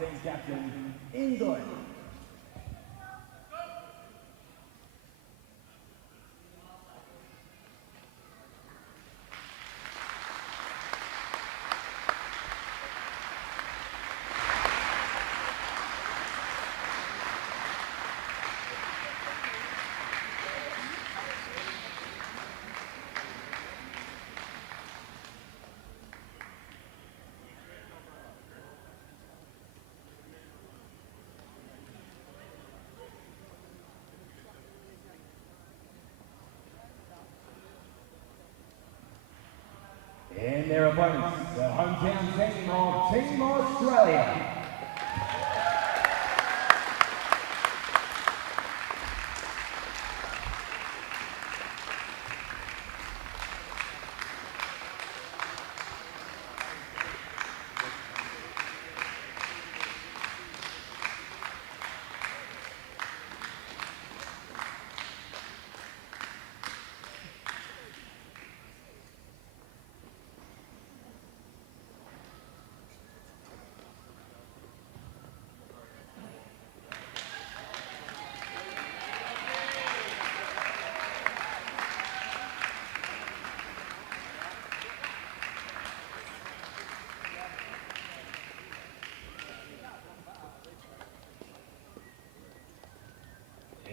team captain, England. And their opponents, the hometown team of Team Australia.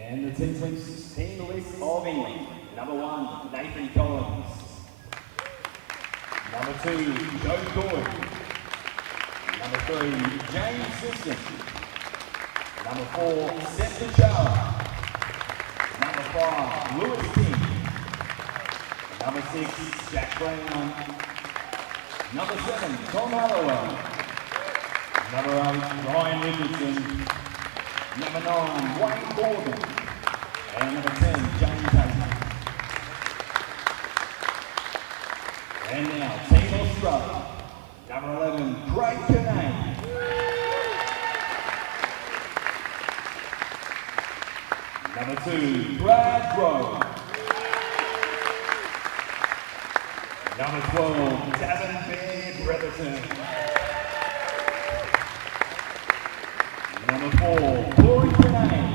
And the team list of England. Number 1, Nathan Collins. Number 2, Joe Gordon. Number 3, James Simpson. Number 4, Seth Bechara. Number 5, Lewis King. Number 6, Jack Brown. Number 7, Tom Holloway. Number 8, Ryan Richardson. Number 9, Wayne Gordon. And number 10, James Hayden. And now, Team Australia. Number 11, Craig Kinane. Number 2, Brad Rowe. Number 12, Davin Bear Brotherton. Number 4, Corey Kinane.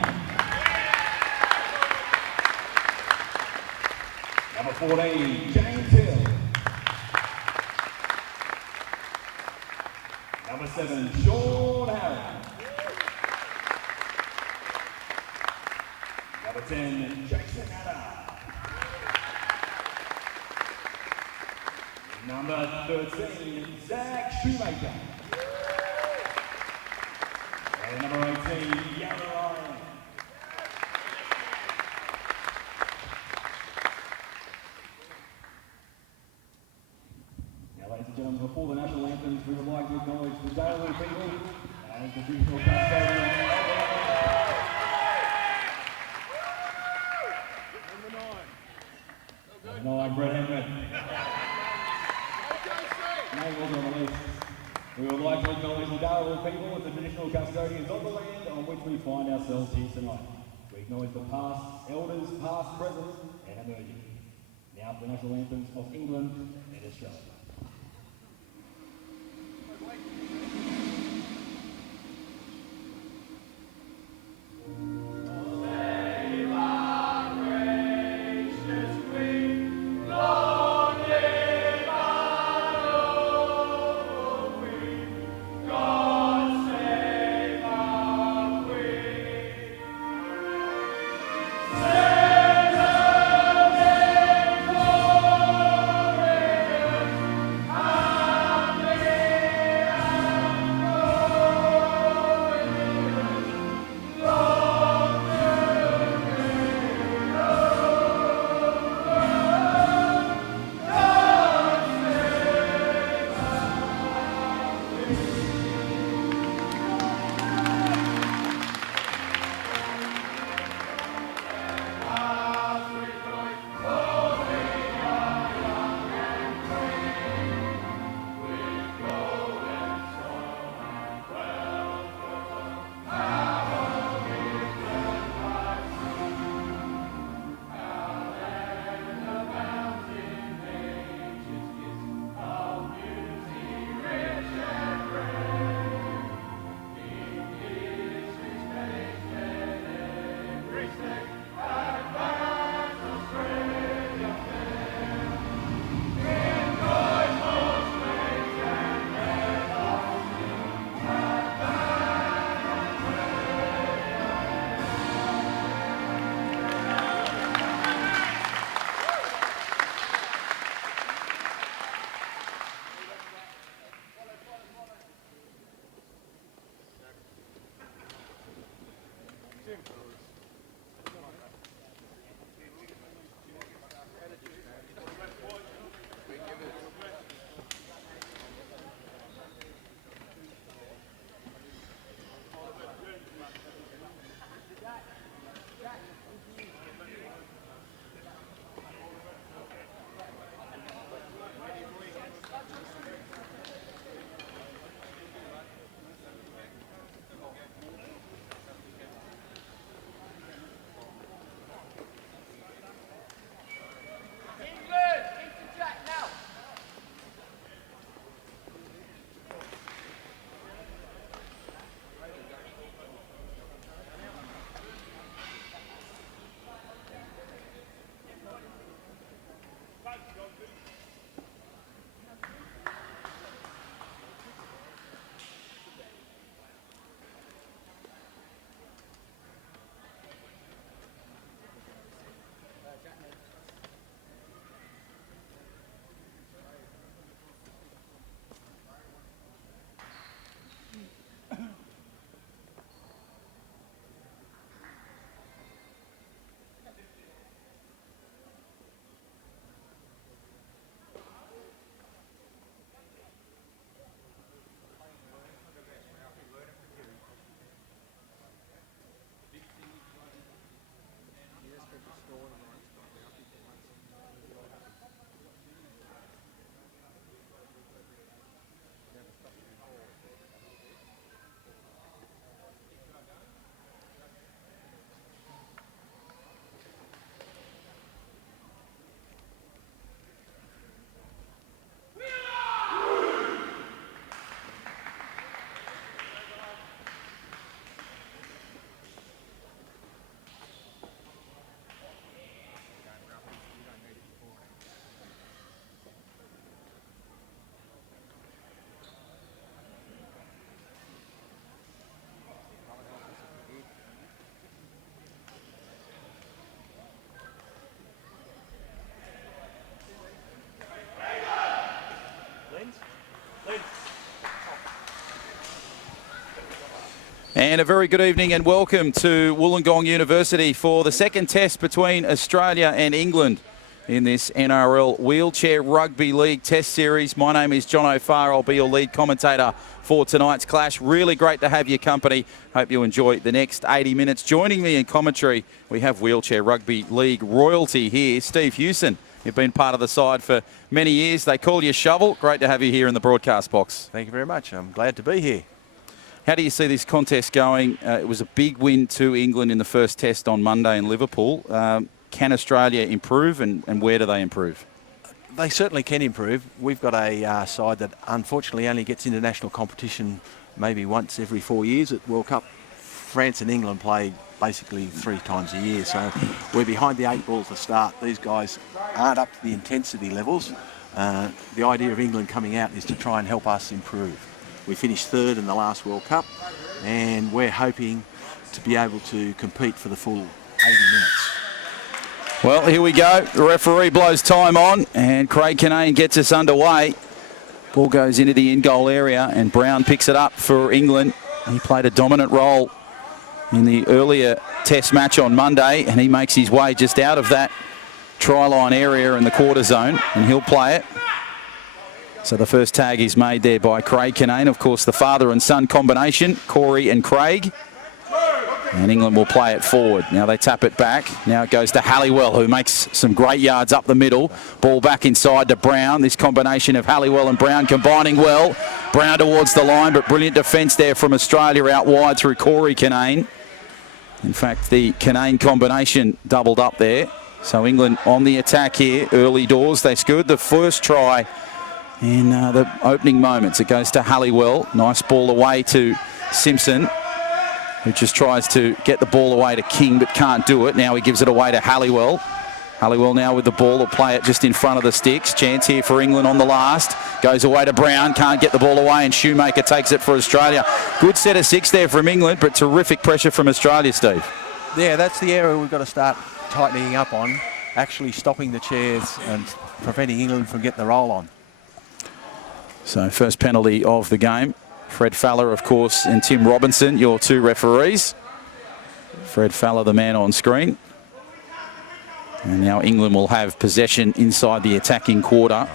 Number 14, James Hill. Number 7, Sean Harris. Number 10, Jason Adder. Number 13, Zach Shoemaker. And number 18, Yarra Ryan. Now, ladies and gentlemen, before the national anthems, we would like to acknowledge the Daly people as the traditional custodians. Number 9, Brett Henry. Name was on the list. We would like to acknowledge the Darwin people as the traditional custodians of the land on which we find ourselves here tonight. We acknowledge the past elders, past, present, and emerging. Now for the national anthems of England and Australia. And a very good evening and welcome to Wollongong University for the second test between Australia and England in this NRL Wheelchair Rugby League Test Series. My name is John O'Farr. I'll be your lead commentator for tonight's clash. Really great to have your company. Hope you enjoy the next 80 minutes. Joining me in commentary, we have Wheelchair Rugby League royalty here, Steve Hewson. You've been part of the side for many years. They call you Shovel. Great to have you here in the broadcast box. Thank you very much. I'm glad to be here. How do you see this contest going? It was a big win to England in the first test on Monday in Liverpool. Can Australia improve, and where do they improve? They certainly can improve. We've got a side that unfortunately only gets international competition maybe once every 4 years at World Cup. France and England play basically 3 times a year, so we're behind the 8 ball to start. These guys aren't up to the intensity levels. The idea of England coming out is to try and help us improve. We finished 3rd in the last World Cup, and we're hoping to be able to compete for the full 80 minutes. Well, here we go. The referee blows time on, and Craig Kinane gets us underway. Ball goes into the in-goal area, and Brown picks it up for England. He played a dominant role in the earlier test match on Monday, and he makes his way just out of that try line area in the quarter zone, and he'll play it. So the first tag is made there by Craig Kinane. Of course, the father and son combination, Corey and Craig. And England will play it forward. Now they tap it back. Now it goes to Halliwell, who makes some great yards up the middle. Ball back inside to Brown. This combination of Halliwell and Brown combining well. Brown towards the line, but brilliant defence there from Australia out wide through Corey Kinane. In fact, the Kinane combination doubled up there. So England on the attack here. Early doors, they scored the first try in the opening moments. It goes to Halliwell. Nice ball away to Simpson, who just tries to get the ball away to King but can't do it. Now he gives it away to Halliwell. Halliwell now with the ball will play it just in front of the sticks. Chance here for England on the last. Goes away to Brown. Can't get the ball away, and Shoemaker takes it for Australia. Good set of 6 there from England, but terrific pressure from Australia, Steve. Yeah, that's the area we've got to start tightening up on. Actually stopping the chairs and preventing England from getting the roll on. So first penalty of the game. Fred Fowler, of course, and Tim Robinson, your 2 referees. Fred Fowler, the man on screen. And now England will have possession inside the attacking quarter.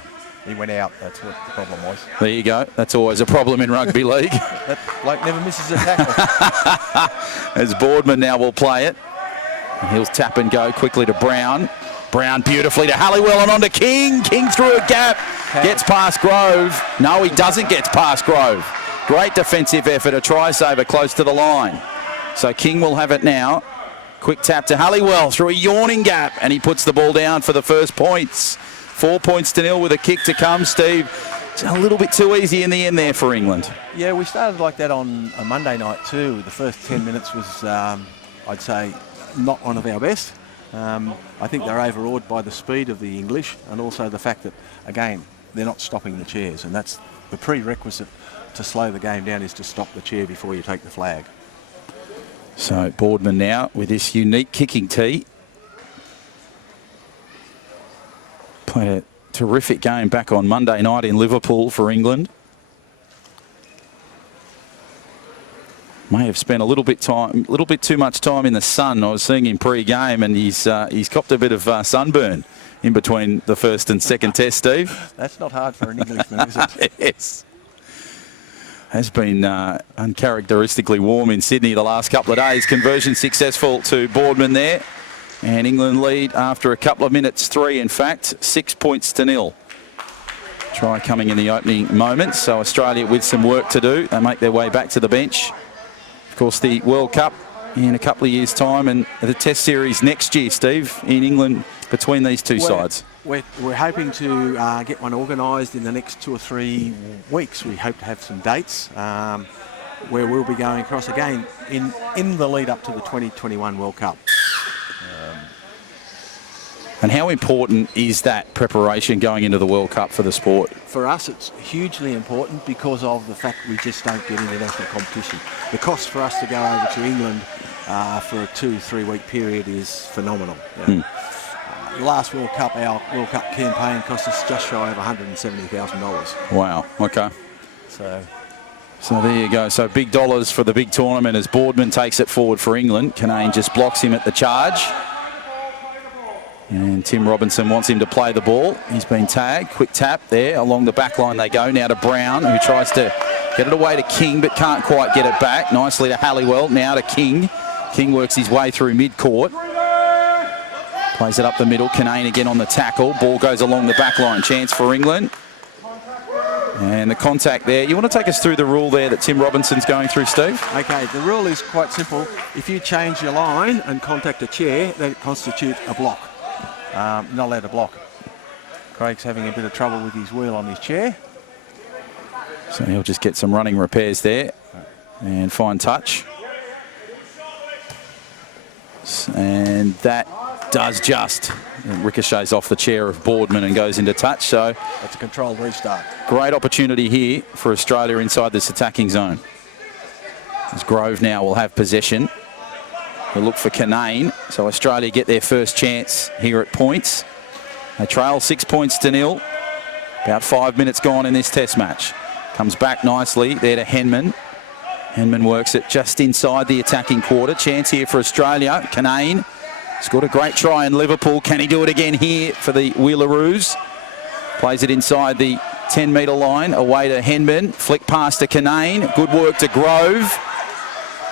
He went out. That's what the problem was. There you go. That's always a problem in rugby league. That bloke never misses a tackle. As Boardman now will play it. And he'll tap and go quickly to Brown. Brown beautifully to Halliwell and on to King. King through a gap. Gets past Grove. No, he doesn't get past Grove. Great defensive effort. A try saver close to the line. So King will have it now. Quick tap to Halliwell through a yawning gap. And he puts the ball down for the first points. 4 points to 0 with a kick to come, Steve. It's a little bit too easy in the end there for England. Yeah, we started like that on a Monday night too. The first 10 minutes was, I'd say, not one of our best. I think they're overawed by the speed of the English and also the fact that, again, they're not stopping the chairs, and that's the prerequisite to slow the game down, is to stop the chair before you take the flag. So Boardman now with this unique kicking tee. Played a terrific game back on Monday night in Liverpool for England. May have spent a little bit too much time in the sun. I was seeing him pre-game, and he's copped a bit of sunburn in between the first and second test, Steve. That's not hard for an Englishman, is it? Yes. Has been uncharacteristically warm in Sydney the last couple of days. Conversion successful to Boardman there. And England lead after a couple of minutes, 3 in fact, 6 points to 0. Try coming in the opening moments. So Australia with some work to do. They make their way back to the bench. Of course, the World Cup in a couple of years' time, and the Test Series next year, Steve, in England between these two sides. We're hoping to get one organised in the next 2 or 3 weeks. We hope to have some dates where we'll be going across again in the lead up to the 2021 World Cup. And how important is that preparation going into the World Cup for the sport? For us, it's hugely important because of the fact we just don't get international competition. The cost for us to go over to England for a 2-3 week period is phenomenal. The last World Cup, our World Cup campaign cost us just shy of $170,000. Wow, okay. So So there you go. So big dollars for the big tournament as Boardman takes it forward for England. Canane just blocks him at the charge. And Tim Robinson wants him to play the ball. He's been tagged. Quick tap there. Along the back line they go. Now to Brown, who tries to get it away to King, but can't quite get it back. Nicely to Halliwell. Now to King. King works his way through mid-court. Plays it up the middle. Canane again on the tackle. Ball goes along the back line. Chance for England. And the contact there. You want to take us through the rule there that Tim Robinson's going through, Steve? Okay, the rule is quite simple. If you change your line and contact a chair, that constitutes a block. Not allowed to block. Craig's having a bit of trouble with his wheel on his chair. So he'll just get some running repairs there. And fine touch. And that does just. It ricochets off the chair of Boardman and goes into touch. So that's a controlled restart. Great opportunity here for Australia inside this attacking zone. As Grove now will have possession. They'll look for Canane. So Australia get their first chance here at points. They trail 6 points to 0. About 5 minutes gone in this test match. Comes back nicely there to Henman. Henman works it just inside the attacking quarter. Chance here for Australia. Canane scored a great try in Liverpool. Can he do it again here for the Wheelaroos? Plays it inside the 10-metre line. Away to Henman. Flick pass to Canane. Good work to Grove.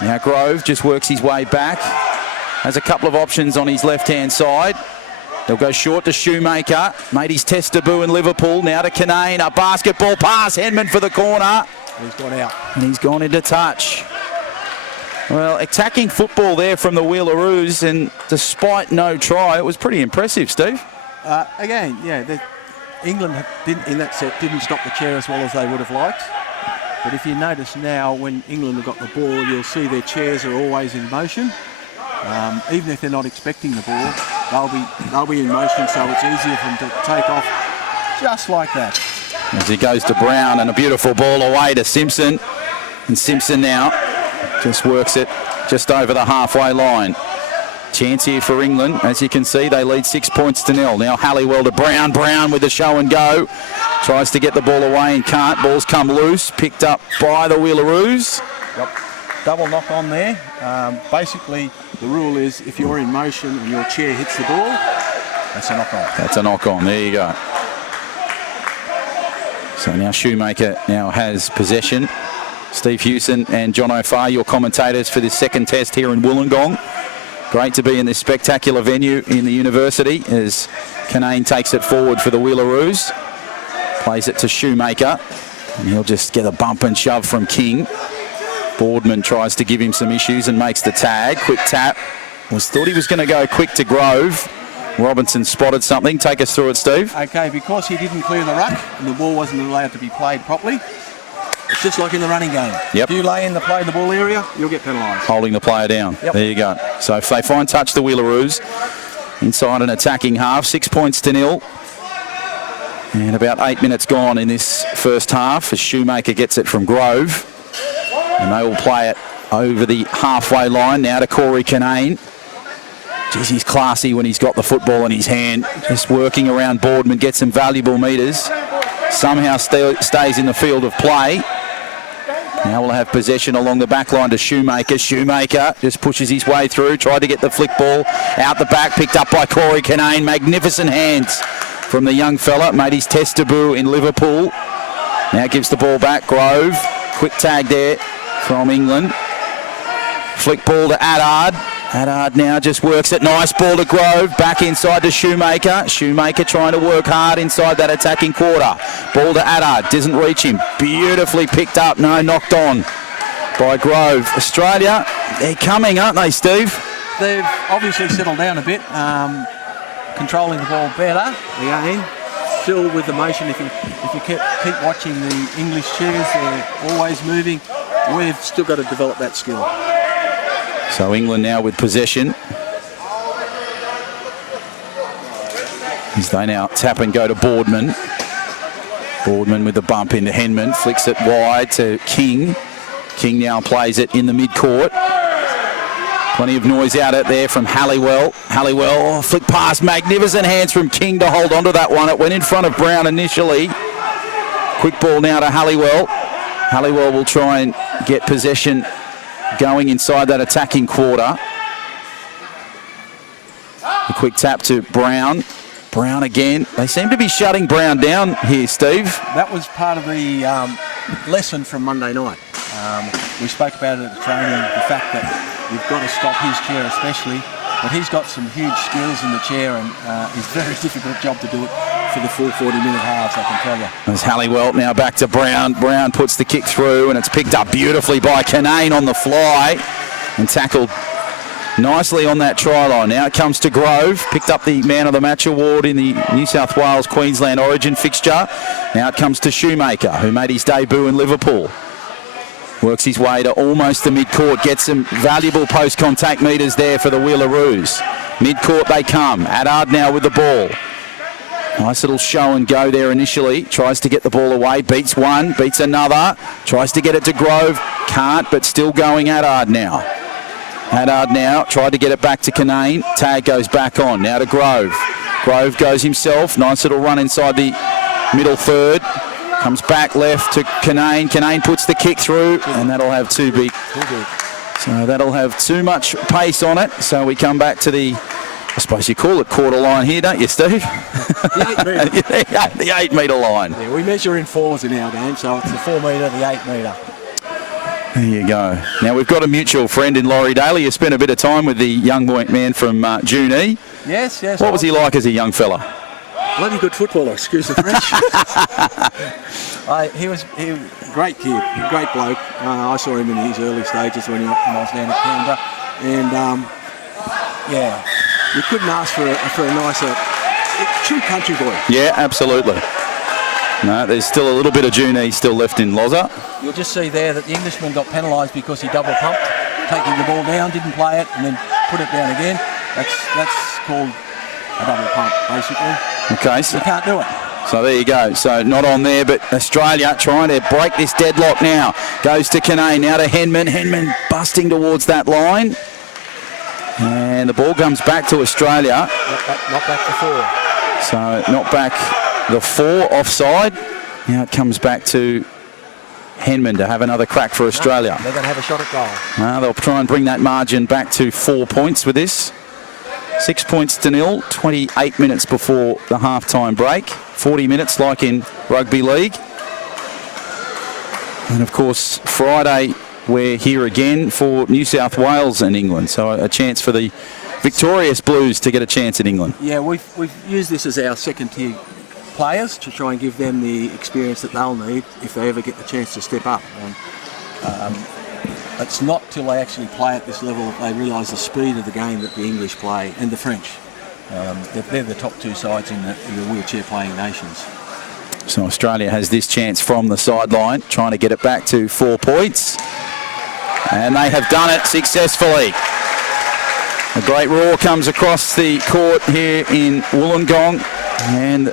Now Grove just works his way back. Has a couple of options on his left-hand side. They'll go short to Shoemaker. Made his test debut in Liverpool. Now to Canane. A basketball pass. Henman for the corner. He's gone out. And he's gone into touch. Well, attacking football there from the Wheelaroos, and despite no try, it was pretty impressive, Steve. Again, yeah, England in that set didn't stop the chair as well as they would have liked. But if you notice now, when England have got the ball, you'll see their chairs are always in motion. Even if they're not expecting the ball, they'll be in motion, so it's easier for them to take off just like that. As he goes to Brown, and a beautiful ball away to Simpson. And Simpson now just works it just over the halfway line. Chance here for England. As you can see, they lead 6 points to 0. Now Halliwell to Brown. Brown with the show and go. Tries to get the ball away and can't. Ball's come loose. Picked up by the Wheelaroos. Yep. Double knock on there. Basically, the rule is if you're in motion and your chair hits the ball, that's a knock on. That's a knock on. There you go. So now Shoemaker now has possession. Steve Hewson and John O'Farr, your commentators for this second test here in Wollongong. Great to be in this spectacular venue in the university as Canane takes it forward for the Wheelaroos. Plays it to Shoemaker, and he'll just get a bump and shove from King. Boardman tries to give him some issues and makes the tag. Quick tap. Thought he was going to go quick to Grove. Robinson spotted something. Take us through it, Steve. Okay, because he didn't clear the ruck and the ball wasn't allowed to be played properly, it's just like in the running game. Yep. If you lay in the play the ball area, you'll get penalised. Holding the player down. Yep. There you go. So if they find touch, the Wheelaroos inside an attacking half, 6 points to 0. And about 8 minutes gone in this first half as Shoemaker gets it from Grove. And they will play it over the halfway line now to Corey Canane. Jeez, he's classy when he's got the football in his hand. Just working around Boardman, gets some valuable metres. Somehow stays in the field of play. Now we'll have possession along the back line to Shoemaker. Shoemaker just pushes his way through, tried to get the flick ball out the back, picked up by Corey Canane. Magnificent hands from the young fella. Made his test debut in Liverpool. Now gives the ball back. Grove, quick tag there from England. Flick ball to Addard. Addard now just works it. Nice ball to Grove. Back inside to Shoemaker. Shoemaker trying to work hard inside that attacking quarter. Ball to Addard. Doesn't reach him. Beautifully picked up. No, knocked on by Grove. Australia, they're coming, aren't they, Steve? They've obviously settled down a bit. Controlling the ball better. Again, still with the motion. If you keep watching the English chairs, they're always moving. We've still got to develop that skill. So England now with possession. As they now tap and go to Boardman. Boardman with the bump into Henman. Flicks it wide to King. King now plays it in the mid-court. Plenty of noise out there from Halliwell. Halliwell, flick pass. Magnificent hands from King to hold onto that one. It went in front of Brown initially. Quick ball now to Halliwell. Halliwell will try and get possession going inside that attacking quarter. A quick tap to Brown. Brown again. They seem to be shutting Brown down here, Steve. That was part of the lesson from Monday night. We spoke about it at the training, the fact that you've got to stop his chair especially, but he's got some huge skills in the chair, and it's a very difficult job to do it for the full 40-minute halves, I can tell you. There's Halliwell now back to Brown. Brown puts the kick through, and it's picked up beautifully by Canane on the fly and tackled nicely on that try line. Now it comes to Grove. Picked up the Man of the Match award in the New South Wales Queensland Origin fixture. Now it comes to Shoemaker, who made his debut in Liverpool. Works his way to almost the mid-court. Gets some valuable post-contact metres there for the Wheelaroos. Mid-court they come. Haddad now with the ball. Nice little show and go there initially. Tries to get the ball away. Beats one. Beats another. Tries to get it to Grove. Can't, but still going Haddad now. Haddad now tried to get it back to Canane. Tag goes back on. Now to Grove. Grove goes himself. Nice little run inside the middle third. Comes back left to Canane. Canane puts the kick through, and that'll have too big. So that'll have too much pace on it. So we come back to the, I suppose you call it quarter line here, don't you, Steve? The 8 metre. The 8 metre line. Yeah, we measure in fours in our game, so it's the 4 metre, the 8 metre. There you go. Now we've got a mutual friend in Laurie Daly. You spent a bit of time with the young man from Junee. Yes. What was he like as a young fella? Bloody good footballer, excuse the French. He was a great kid, a great bloke. I saw him in his early stages when I was down at Canberra, and you couldn't ask for a nicer, true country boy. Yeah, absolutely. No, there's still a little bit of Junee still left in Loza. You'll just see there that the Englishman got penalised because he double pumped, taking the ball down, didn't play it, and then put it down again. That's called a double pump, basically. Okay, so you can't do it. So there you go. So not on there, but Australia trying to break this deadlock now. Goes to Canane, now to Henman. Henman busting towards that line. And the ball comes back to Australia. Not back to 4. So not back the 4 offside. Now it comes back to Henman to have another crack for Australia. They're going to have a shot at goal. They'll try and bring that margin back to 4 points with this. 6 points to 0, 28 minutes before the half-time break. 40 minutes like in rugby league. And of course, Friday we're here again for New South Wales and England. So a chance for the victorious Blues to get a chance in England. Yeah, we've used this as our second-tier players to try and give them the experience that they'll need if they ever get the chance to step up. And, it's not till they actually play at this level that they realise the speed of the game that the English play and the French. They're the top 2 sides in the wheelchair-playing nations. So Australia has this chance from the sideline, trying to get it back to 4 points. And they have done it successfully. A great roar comes across the court here in Wollongong. And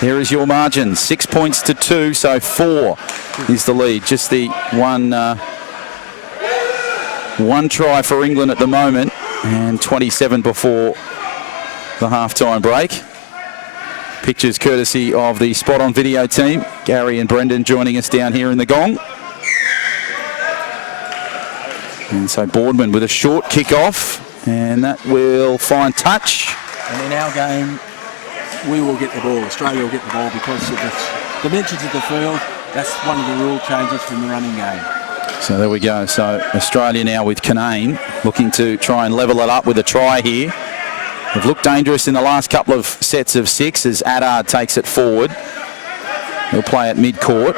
there is your margin, 6 points to 2, so 4 is the lead. Just the one try for England at the moment, and 27 before the half-time break. Pictures courtesy of the Spot On Video team. Gary and Brendan joining us down here in the Gong. And so Boardman with a short kick-off, and that will find touch. And in our game, we will get the ball. Australia will get the ball because of the dimensions of the field. That's one of the rule changes from the running game. So there we go. So Australia now with Canane looking to try and level it up with a try here. They've looked dangerous in the last couple of sets of 6 as Haddad takes it forward. He'll play at mid-court.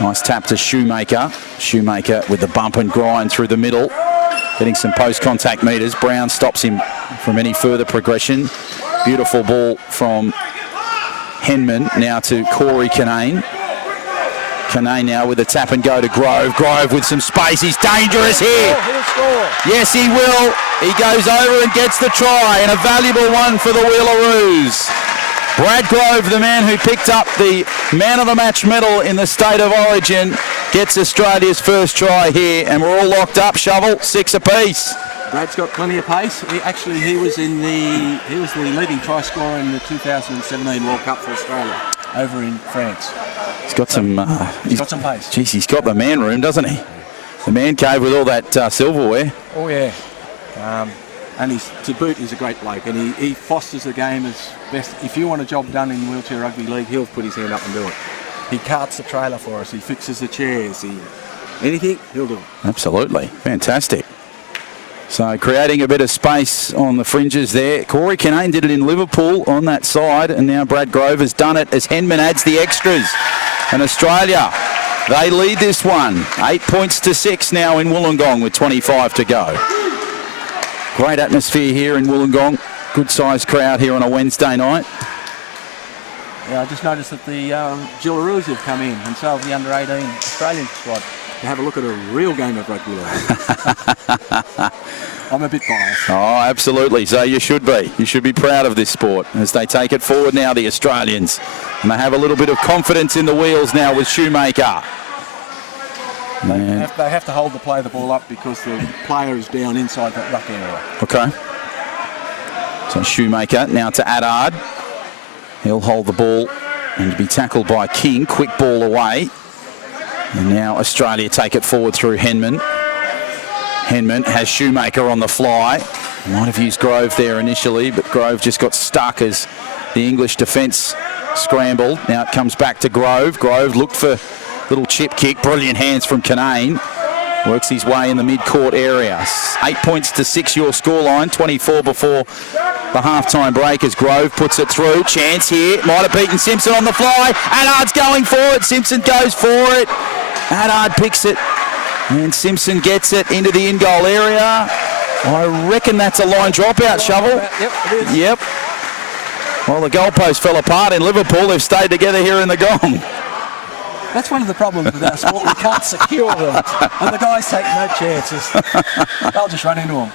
Nice tap to Shoemaker. Shoemaker with the bump and grind through the middle. Getting some post-contact metres. Brown stops him from any further progression. Beautiful ball from Henman. Now to Corey Canane. Canane now with a tap and go to Grove. Grove with some space. He's dangerous here. He'll score. Yes, he will. He goes over and gets the try, and a valuable one for the Wheelaroos. Brad Grove, the man who picked up the Man of the Match medal in the State of Origin, gets Australia's first try here, and we're all locked up. Shovel, 6 apiece. Brad's got plenty of pace. He was the leading try scorer in the 2017 World Cup for Australia over in France. He's got some. He's got some pace. Geez, he's got the man room, doesn't he? The man cave with all that silverware. Oh yeah. And to boot, he's a great bloke, and he fosters the game as best. If you want a job done in wheelchair rugby league, he'll put his hand up and do it. He carts the trailer for us. He fixes the chairs. Anything, he'll do it. Absolutely. Fantastic. So creating a bit of space on the fringes there. Corey Kinane did it in Liverpool on that side, and now Brad Grove has done it as Henman adds the extras. And Australia, they lead this one. 8 points to 6 now in Wollongong with 25 to go. Great atmosphere here in Wollongong. Good sized crowd here on a Wednesday night. Yeah, I just noticed that the Wheelaroos have come in, and so have the under-18 Australian squad, to have a look at a real game of rugby league. I'm a bit biased. Oh, absolutely. So you should be. You should be proud of this sport as they take it forward now, the Australians. And they have a little bit of confidence in the wheels now with Shoemaker. They have to hold the ball up because the player is down inside that ruck area. Okay. So Shoemaker now to Adard. He'll hold the ball and be tackled by King. Quick ball away. And now Australia take it forward through Henman. Henman has Shoemaker on the fly. Might have used Grove there initially, but Grove just got stuck as the English defence scrambled. Now it comes back to Grove. Grove looked for little chip kick. Brilliant hands from Kinane. Works his way in the mid-court area. 8 points to 6 your scoreline. 24 before the half-time break as Grove puts it through. Chance here. Might have beaten Simpson on the fly. Adard's going for it. Simpson goes for it. Adard picks it. And Simpson gets it into the in-goal area. I reckon that's a line dropout, Shovel. Yep, it is. Yep. Well, the goalpost fell apart in Liverpool. They've stayed together here in the Gong. That's one of the problems with our sport. We can't secure them. And the guys take no chances. They'll just run into them.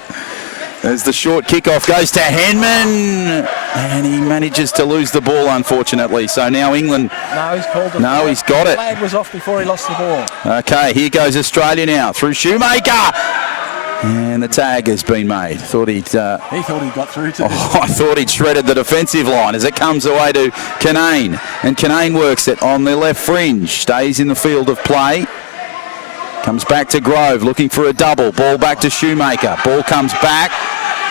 As the short kickoff goes to Henman. And he manages to lose the ball, unfortunately. So now England... No, he's called it. No, he's got it. The flag was off before he lost the ball. Okay, here goes Australia now through Shoemaker. And the tag has been made. He thought he'd got through to I thought he'd shredded the defensive line as it comes away to Kinane. And Kinane works it on the left fringe. Stays in the field of play. Comes back to Grove looking for a double. Ball back to Shoemaker. Ball comes back.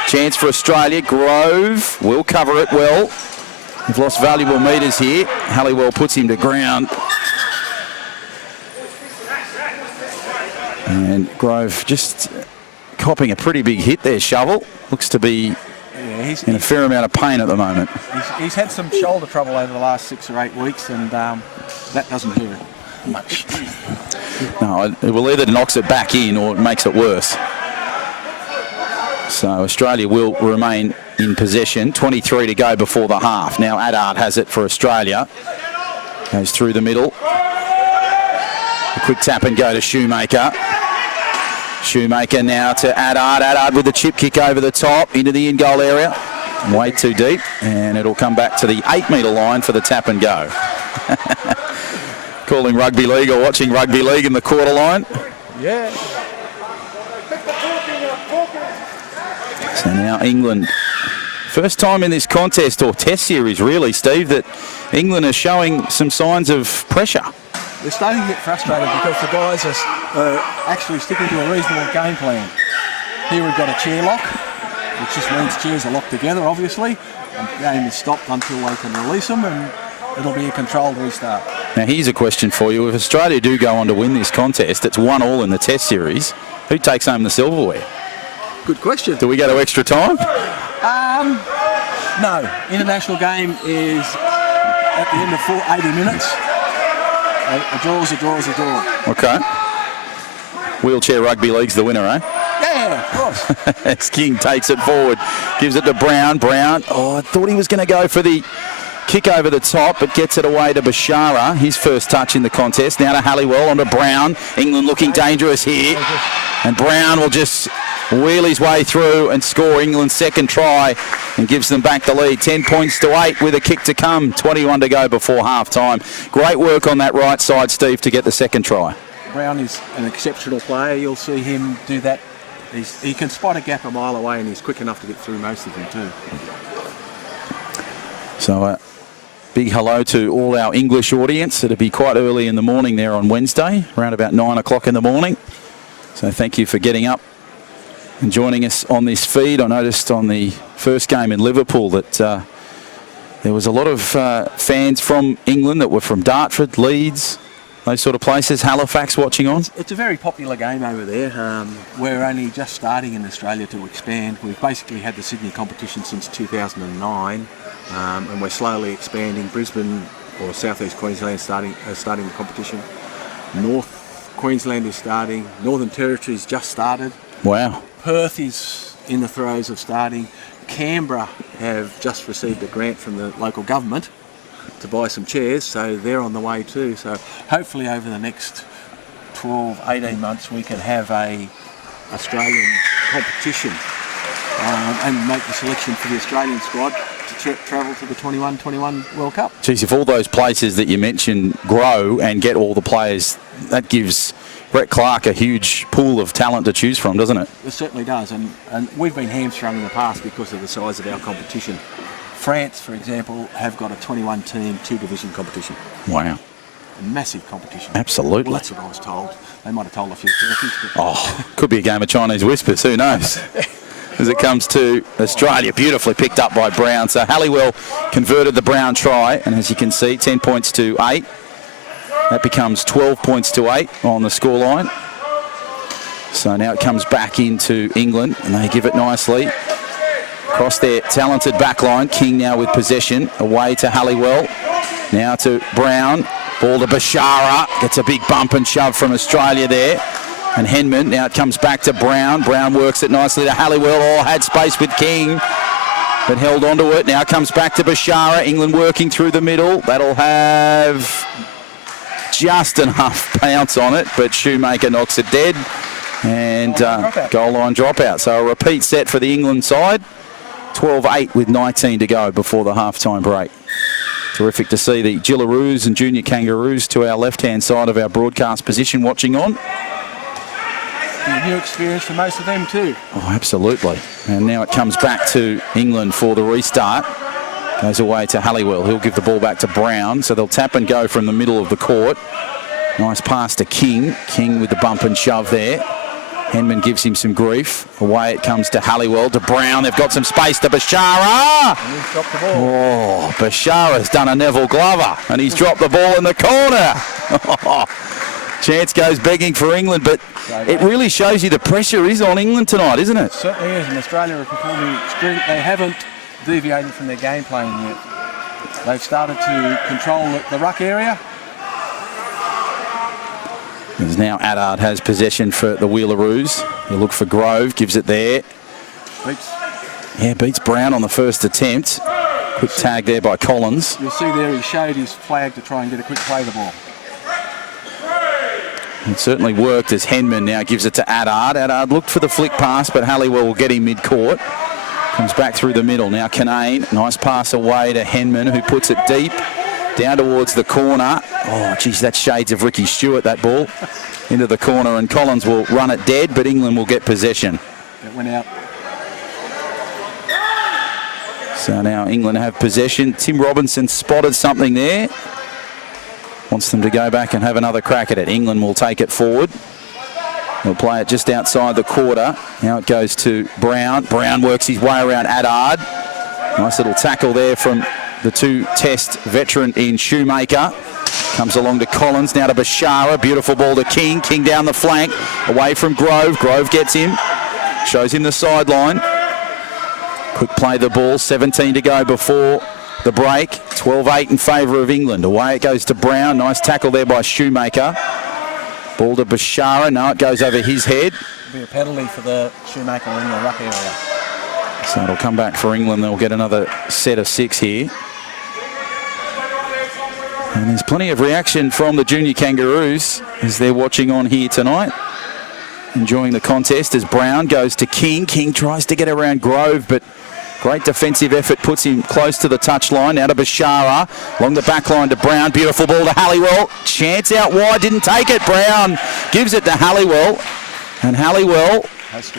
Chance for Australia. Grove will cover it well. They've lost valuable metres here. Halliwell puts him to ground. And Grove just copping a pretty big hit there, Shovel. Looks to be in a fair amount of pain at the moment. He's had some shoulder trouble over the last 6 or 8 weeks, and that doesn't hurt much. No, it will either knocks it back in or it makes it worse. So Australia will remain in possession. 23 to go before the half. Now Adard has it for Australia. Goes through the middle. A quick tap and go to Shoemaker. Shoemaker now to Adard. Adard with the chip kick over the top into the in-goal area. Way too deep, and it'll come back to the 8-metre line for the tap and go. Calling rugby league or watching rugby league in the quarter line. Yeah. So now England, first time in this contest or test series really, Steve, that England are showing some signs of pressure. They're starting to get frustrated because the guys are actually sticking to a reasonable game plan. Here we've got a chair lock, which just means chairs are locked together, obviously. And the game is stopped until they can release them, and it'll be a controlled restart. Now here's a question for you. If Australia do go on to win this contest, it's 1-1 in the test series. Who takes home the silverware? Good question. Do we go to extra time? No. International game is at the end of 80 minutes. A draw is a draw is a draw. Okay. Wheelchair Rugby League's the winner, eh? Yeah, of course. As King takes it forward, gives it to Brown. Brown, I thought he was going to go for the kick over the top, but gets it away to Bashara. His first touch in the contest. Now to Halliwell, onto Brown. England looking dangerous here. And Brown will just wheel his way through and score England's second try and gives them back the lead. 10 points to 8 with a kick to come. 21 to go before half-time. Great work on that right side, Steve, to get the second try. Brown is an exceptional player. You'll see him do that. He can spot a gap a mile away, and he's quick enough to get through most of them too. So big hello to all our English audience. It'll be quite early in the morning there on Wednesday, around about 9 o'clock in the morning. So thank you for getting up and joining us on this feed. I noticed on the first game in Liverpool that there was a lot of fans from England that were from Dartford, Leeds, those sort of places, Halifax watching on. It's a very popular game over there. We're only just starting in Australia to expand. We've basically had the Sydney competition since 2009, and we're slowly expanding. Brisbane or Southeast Queensland starting the competition. North Queensland is starting. Northern Territory's just started. Wow. Perth is in the throes of starting. Canberra have just received a grant from the local government to buy some chairs, so they're on the way too. So hopefully over the next 12, 18 months we can have a Australian competition and make the selection for the Australian squad to travel to the 21 World Cup. Geez, if all those places that you mentioned grow and get all the players, that gives Brett Clark a huge pool of talent to choose from, doesn't it? It certainly does, and we've been hamstrung in the past because of the size of our competition. France, for example, have got a 21-team, 2-division competition. Wow. A massive competition. Absolutely. Well, that's what I was told. They might have told a few turkeys. Oh, could be a game of Chinese whispers, who knows? As it comes to Australia, beautifully picked up by Brown. So Halliwell converted the Brown try, and as you can see, 10 points to 8. That becomes 12 points to 8 on the scoreline. So now it comes back into England, and they give it nicely. Across their talented back line. King now with possession. Away to Halliwell. Now to Brown. Ball to Bashara. Gets a big bump and shove from Australia there. And Henman. Now it comes back to Brown. Brown works it nicely to Halliwell. Oh, had space with King, but held onto it. Now it comes back to Bashara. England working through the middle. That'll have just enough bounce on it, but Shoemaker knocks it dead. And goal line dropout. So a repeat set for the England side. 12-8 with 19 to go before the half-time break. Terrific to see the Wheelaroos and Junior Kangaroos to our left-hand side of our broadcast position watching on. A new experience for most of them too. Oh, absolutely. And now it comes back to England for the restart. Goes away to Halliwell. He'll give the ball back to Brown. So they'll tap and go from the middle of the court. Nice pass to King. King with the bump and shove there. Henman gives him some grief. Away it comes to Halliwell, to Brown. They've got some space to Bashara. And he's dropped the ball. Oh, Bashara's done a Neville Glover, and he's dropped the ball in the corner. Chance goes begging for England, but it really shows you the pressure is on England tonight, isn't it? It certainly is, and Australia are performing extremely. They haven't deviated from their game playing yet. They've started to control the ruck area. As now Addard has possession for the Wheelaroos. He'll look for Grove, gives it there. Beats Brown on the first attempt. Quick tag there by Collins. You'll see there he showed his flag to try and get a quick play of the ball. It certainly worked as Henman now gives it to Addard. Addard looked for the flick pass, but Halliwell will get him mid-court. Comes back through the middle. Now Canane, nice pass away to Henman, who puts it deep. Down towards the corner. Oh, geez, that's shades of Ricky Stewart, that ball. Into the corner, and Collins will run it dead, but England will get possession. It went out. So now England have possession. Tim Robinson spotted something there. Wants them to go back and have another crack at it. England will take it forward. He'll play it just outside the quarter. Now it goes to Brown. Brown works his way around Addard. Nice little tackle there from the 2-test veteran in Shoemaker. Comes along to Collins, now to Bashara. Beautiful ball to King. King down the flank, away from Grove. Grove gets him, shows him the sideline. Quick play the ball, 17 to go before the break. 12-8 in favour of England. Away it goes to Brown. Nice tackle there by Shoemaker. Ball to Bashara. No, it goes over his head. It'll be a penalty for the Shoemaker in the ruck area. So it'll come back for England. They'll get another set of 6 here. And there's plenty of reaction from the Junior Kangaroos as they're watching on here tonight. Enjoying the contest as Brown goes to King. King tries to get around Grove, but great defensive effort puts him close to the touchline. Now to Bashara. Along the back line to Brown. Beautiful ball to Halliwell. Chance out wide. Didn't take it. Brown gives it to Halliwell. And Halliwell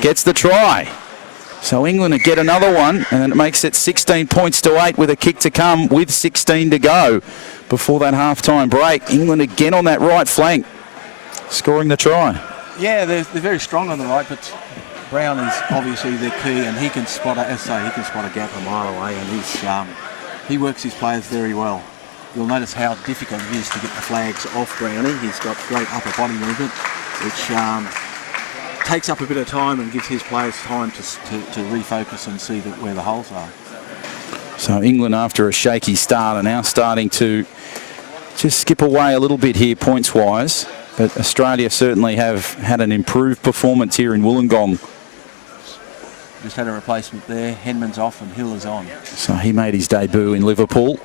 gets the try. So England get another one, and it makes it 16 points to 8 with a kick to come with 16 to go before that half-time break. England again on that right flank, scoring the try. Yeah, they're very strong on the right, but Brown is obviously the key, and he can spot he can spot a gap a mile away, and he works his players very well. You'll notice how difficult it is to get the flags off Brownie. He's got great upper body movement, which takes up a bit of time and gives his players time to refocus and see where the holes are. So England, after a shaky start, are now starting to just skip away a little bit here points-wise. But Australia certainly have had an improved performance here in Wollongong. Just had a replacement there. Henman's off and Hill is on. So he made his debut in Liverpool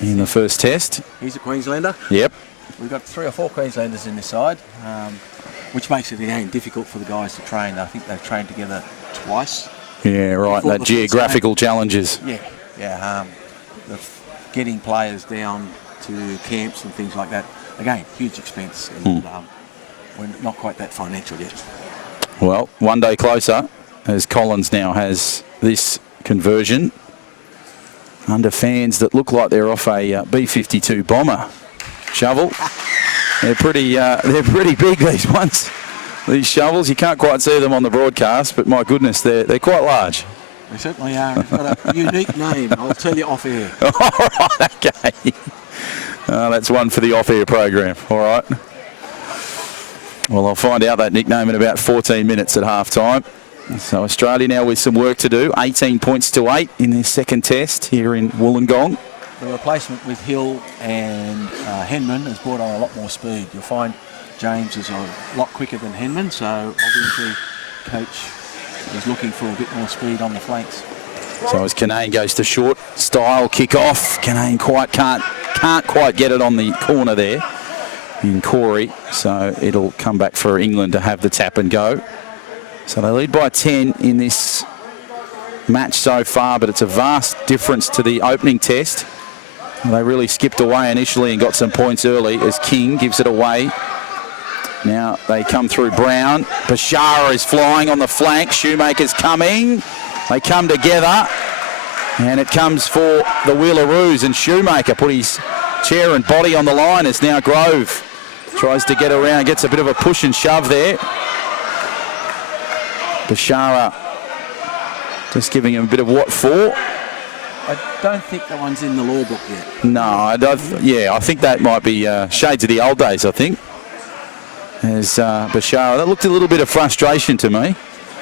in the first test. He's a Queenslander. Yep. We've got 3 or 4 Queenslanders in this side, which makes it again difficult for the guys to train. I think they've trained together twice. Yeah, right. That geographical challenges. Yeah. Getting players down to camps and things like that. Again, huge expense, and we're not quite that financial yet. Well, one day closer, as Collins now has this conversion under fans that look like they're off a B-52 bomber. Shovel. They're pretty big, these ones. These shovels, you can't quite see them on the broadcast, but my goodness, they're quite large. They certainly are. They've got a unique name. I'll tell you off air. All right, okay. That's one for the off-air program. All right. Well, I'll find out that nickname in about 14 minutes at half-time. So Australia now with some work to do. 18 points to 8 in their second test here in Wollongong. The replacement with Hill and Henman has brought on a lot more speed. You'll find James is a lot quicker than Henman, so obviously coach is looking for a bit more speed on the flanks. So as Canane goes to short style kick off, Canane can't quite get it on the corner there in Corey, so it'll come back for England to have the tap and go. So they lead by 10 in this match so far, but it's a vast difference to the opening test. They really skipped away initially and got some points early as King gives it away. Now they come through Brown. Bashara is flying on the flank. Shoemaker's coming. They come together, and it comes for the Wheelaroos, and Shoemaker put his chair and body on the line as now Grove tries to get around, gets a bit of a push and shove there. Bashara just giving him a bit of what for. I don't think that one's in the law book yet. No, I don't. Yeah, I think that might be shades of the old days, I think. As Bashara, that looked a little bit of frustration to me.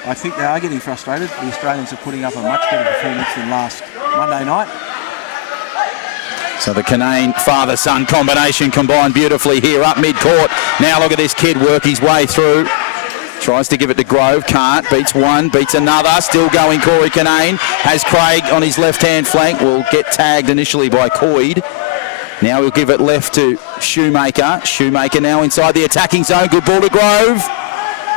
I think they are getting frustrated. The Australians are putting up a much better performance than last Monday night. So the Canane father-son combination combined beautifully here up mid-court. Now look at this kid work his way through. Tries to give it to Grove, can't. Beats one, beats another. Still going Corey Canane. Has Craig on his left-hand flank. Will get tagged initially by Coyd. Now he'll give it left to Shoemaker. Shoemaker now inside the attacking zone. Good ball to Grove.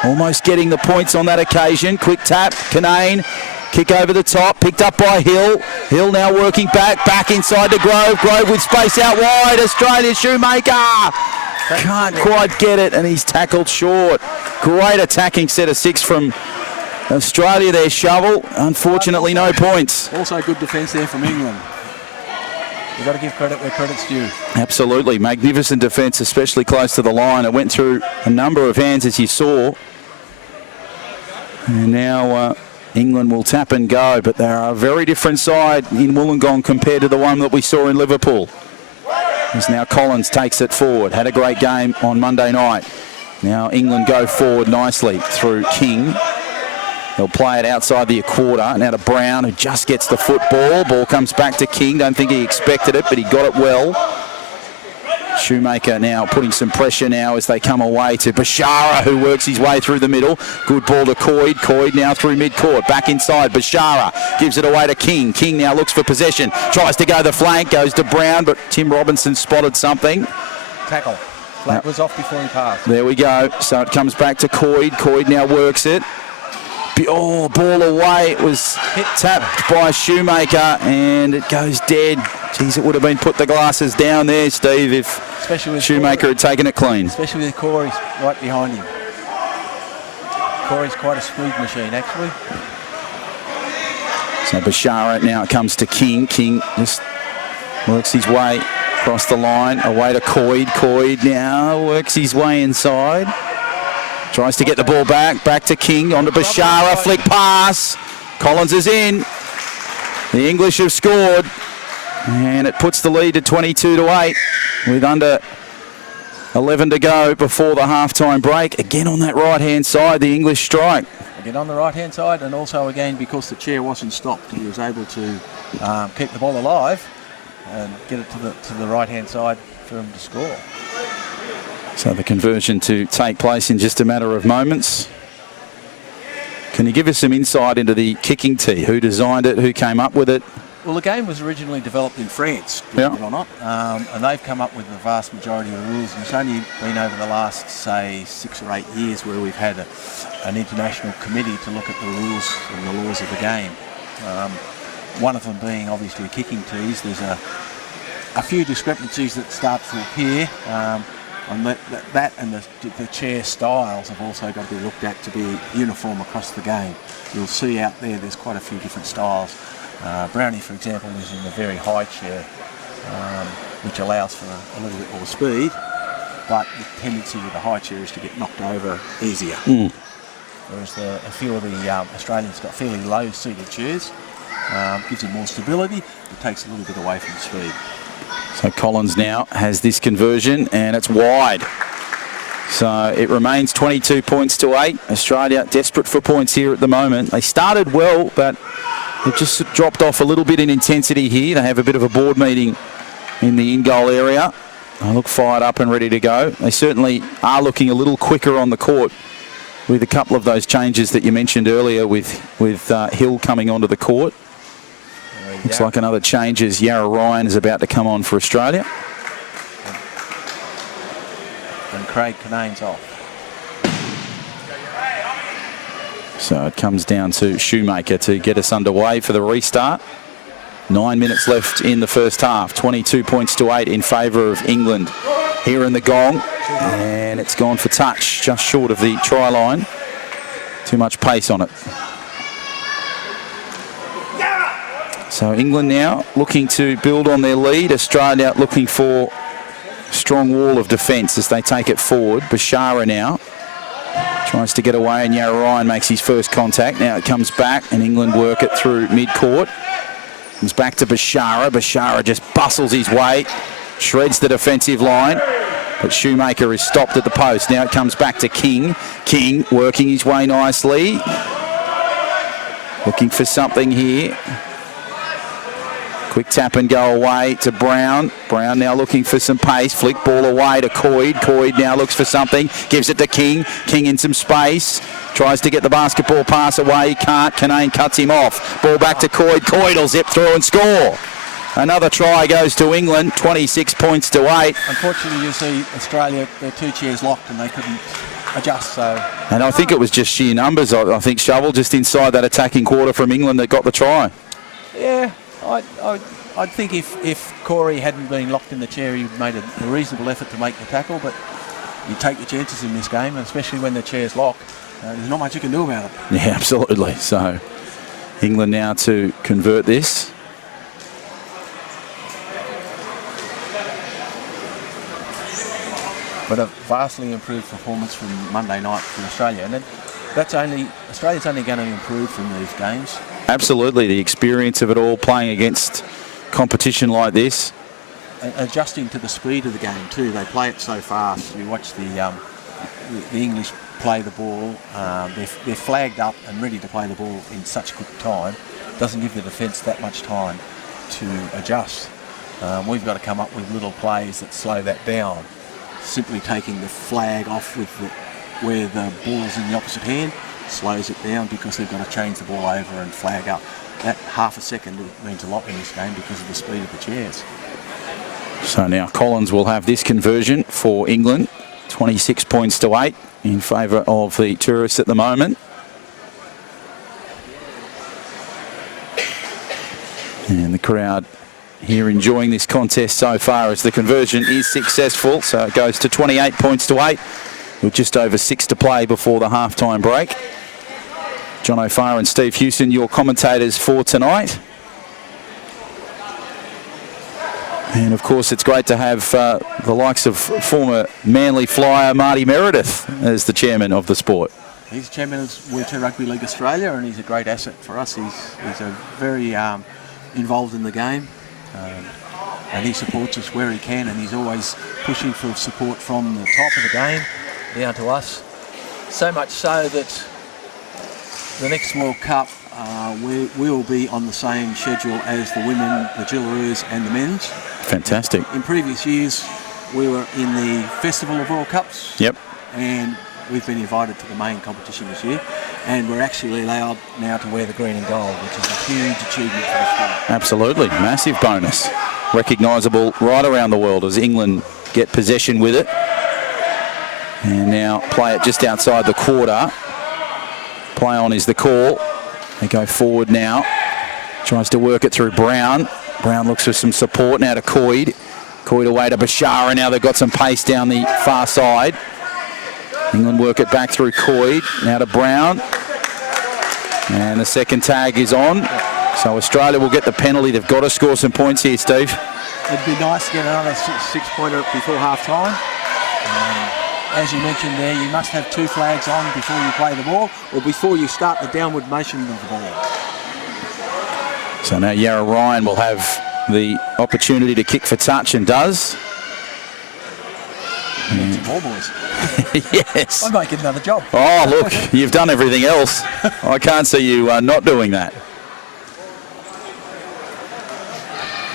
Almost getting the points on that occasion. Quick tap, Canane. Kick over the top, picked up by Hill. Hill now working back inside to Grove. Grove with space out wide. Australia Shoemaker. Can't quite get it, and he's tackled short. Great attacking set of 6 from Australia there, Shovel. Unfortunately, no points. Also good defence there from England. You've got to give credit where credit's due. Absolutely. Magnificent defence, especially close to the line. It went through a number of hands, as you saw. And now England will tap and go, but they are a very different side in Wollongong compared to the one that we saw in Liverpool. As now Collins takes it forward. Had a great game on Monday night. Now England go forward nicely through King. They'll play it outside the quarter. Now to Brown, who just gets the football. Ball comes back to King. Don't think he expected it, but he got it well. Shoemaker now putting some pressure now as they come away to Bashara, who works his way through the middle. Good ball to Coyd. Coyd now through mid-court. Back inside. Bashara gives it away to King. King now looks for possession. Tries to go the flank. Goes to Brown, but Tim Robinson spotted something. Tackle. Flag was off before he passed. There we go. So it comes back to Coyd. Coyd now works it. Oh, ball away. It was tapped by Shoemaker, and it goes dead. Jeez, it would have been put the glasses down there, Steve, if Shoemaker had taken it clean. Especially with Corey right behind him. Corey's quite a speed machine, actually. So Bashara, now it comes to King. King just works his way across the line, away to Coyd. Coyd now works his way inside. Tries to get the ball back to King, onto Bashara, flick pass. Collins is in. The English have scored, and it puts the lead to 22-8 with under 11 to go before the half-time break. Again on that right-hand side, the English strike. Again on the right-hand side, and also again because the chair wasn't stopped, he was able to keep the ball alive and get it to the right-hand side for him to score. So the conversion to take place in just a matter of moments. Can you give us some insight into the kicking tee? Who designed it? Who came up with it? Well, the game was originally developed in France, believe it or not, and they've come up with the vast majority of the rules. And it's only been over the last, say, 6 or 8 years where we've had an international committee to look at the rules and the laws of the game. One of them being obviously kicking tees. There's a few discrepancies that start to appear. And that and the chair styles have also got to be looked at to be uniform across the game. You'll see out there's quite a few different styles. Brownie, for example, is in a very high chair, which allows for a little bit more speed, but the tendency with the high chair is to get knocked over easier. Whereas a few of the Australians got fairly low-seated chairs, gives him more stability, but takes a little bit away from the speed. So Collins now has this conversion, and it's wide. So it remains 22 points to 8. Australia desperate for points here at the moment. They started well, but they've just dropped off a little bit in intensity here. They have a bit of a board meeting in the in-goal area. They look fired up and ready to go. They certainly are looking a little quicker on the court with a couple of those changes that you mentioned earlier with Hill coming onto the court. Looks like another change as Yarra Ryan is about to come on for Australia. And Craig Canane's off. So it comes down to Shoemaker to get us underway for the restart. 9 minutes left in the first half. 22 points to 8 in favour of England. Here in the gong. And it's gone for touch, just short of the try line. Too much pace on it. So England now looking to build on their lead. Australia looking for a strong wall of defence as they take it forward. Bashara now tries to get away, and Yarra Ryan makes his first contact. Now it comes back, and England work it through mid-court. Comes back to Bashara. Bashara just bustles his way, shreds the defensive line, but Shoemaker is stopped at the post. Now it comes back to King. King working his way nicely. Looking for something here. Quick tap and go away to Brown. Brown now looking for some pace. Flick ball away to Coyd. Coyd now looks for something. Gives it to King. King in some space. Tries to get the basketball pass away. He can't. Canane cuts him off. Ball back to Coyd. Coyd will zip through and score. Another try goes to England. 26 points to 8. Unfortunately, you see Australia, their two chairs locked and they couldn't adjust. So. And I think it was just sheer numbers. I think Shovel just inside that attacking quarter from England that got the try. Yeah. I'd think if Corey hadn't been locked in the chair, he'd made a reasonable effort to make the tackle, but you take your chances in this game, especially when the chair's locked. There's not much you can do about it. Yeah, absolutely. So England now to convert this. But a vastly improved performance from Monday night for Australia, and Australia's only going to improve from these games. Absolutely, the experience of it all, playing against competition like this. Adjusting to the speed of the game too. They play it so fast. You watch the English play the ball. They're flagged up and ready to play the ball in such quick time. Doesn't give the defence that much time to adjust. We've got to come up with little plays that slow that down. Simply taking the flag off with where the ball's in the opposite hand slows it down because they've got to change the ball over and flag up. That half a second means a lot in this game because of the speed of the chairs. So now Collins will have this conversion for England. 26 points to 8 in favour of the tourists at the moment. And the crowd here enjoying this contest so far as the conversion is successful. So it goes to 28 points to 8 with just over 6 to play before the halftime break. John O'Farr and Steve Houston, your commentators for tonight. And of course, it's great to have the likes of former Manly flyer Marty Meredith as the chairman of the sport. He's chairman of Wheelchair Rugby League Australia, and he's a great asset for us. He's a very involved in the game, and he supports us where he can, and he's always pushing for support from the top of the game down to us. So much so that the next World Cup we will be on the same schedule as the women, the Wheelaroos and the men's. Fantastic. In previous years, we were in the Festival of World Cups. Yep. And we've been invited to the main competition this year, and we're actually allowed now to wear the green and gold, which is a huge achievement for the sport. Absolutely, massive bonus. Recognisable right around the world as England get possession with it. And now play it just outside the quarter. Play on is the call. They go forward now. Tries to work it through Brown. Brown looks for some support now to Coyd. Coyd away to Bashara. Now they've got some pace down the far side. England work it back through Coyd. Now to Brown. And the second tag is on. So Australia will get the penalty. They've got to score some points here, Steve. It'd be nice to get another six-pointer before half-time. As you mentioned there, you must have 2 flags on before you play the ball or before you start the downward motion of the ball. So now Yarra Ryan will have the opportunity to kick for touch and does. Some ball boys. Yes. I might get another job. Oh, look, you've done everything else. I can't see you not doing that.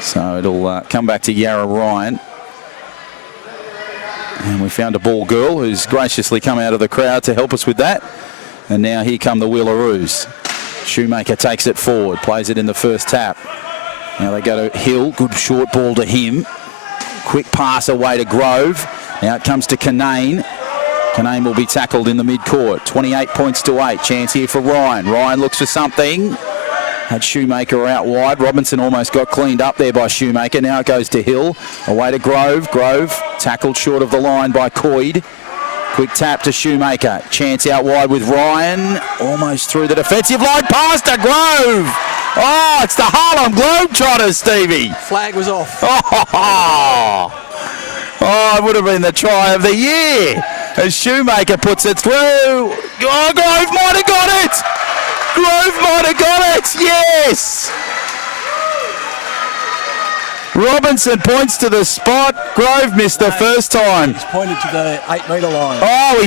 So it'll come back to Yarra Ryan. And we found a ball girl who's graciously come out of the crowd to help us with that. And now here come the Wheelaroos. Shoemaker takes it forward, plays it in the first tap. Now they go to Hill, good short ball to him. Quick pass away to Grove. Now it comes to Canane. Canane will be tackled in the mid-court. 28 points to 8. Chance here for Ryan. Ryan looks for something. Had Shoemaker out wide. Robinson almost got cleaned up there by Shoemaker. Now it goes to Hill. Away to Grove. Grove tackled short of the line by Coyd. Quick tap to Shoemaker. Chance out wide with Ryan. Almost through the defensive line. Pass to Grove. Oh, it's the Harlem Globetrotters, Stevie. Flag was off. Oh, it would have been the try of the year as Shoemaker puts it through. Oh, Grove might have got it. Grove might have got it. Yes. Robinson points to the spot. Grove missed the first time. He's pointed to the 8-metre line. Oh,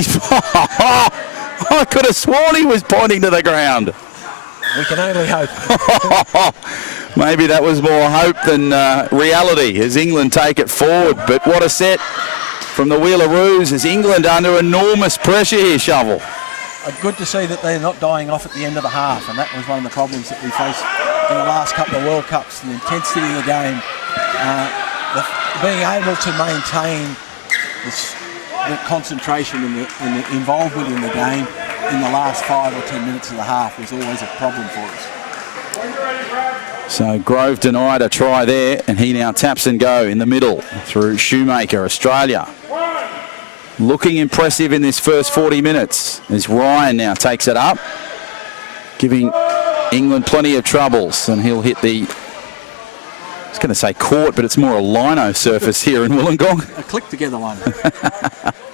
I could have sworn he was pointing to the ground. We can only hope. Maybe that was more hope than reality as England take it forward. But what a set from the Wheelaroos as England under enormous pressure here, Shovel. Good to see that they're not dying off at the end of the half, and that was one of the problems that we faced in the last couple of World Cups, the intensity of the game, being able to maintain the concentration and the involvement in the game in the last 5 or 10 minutes of the half was always a problem for us. So Grove denied a try there, and he now taps and go in the middle through Shoemaker, Australia. Looking impressive in this first 40 minutes as Ryan now takes it up, giving England plenty of troubles, and he'll hit the, I was going to say court, but it's more a lino surface here in Wollongong. A click together one.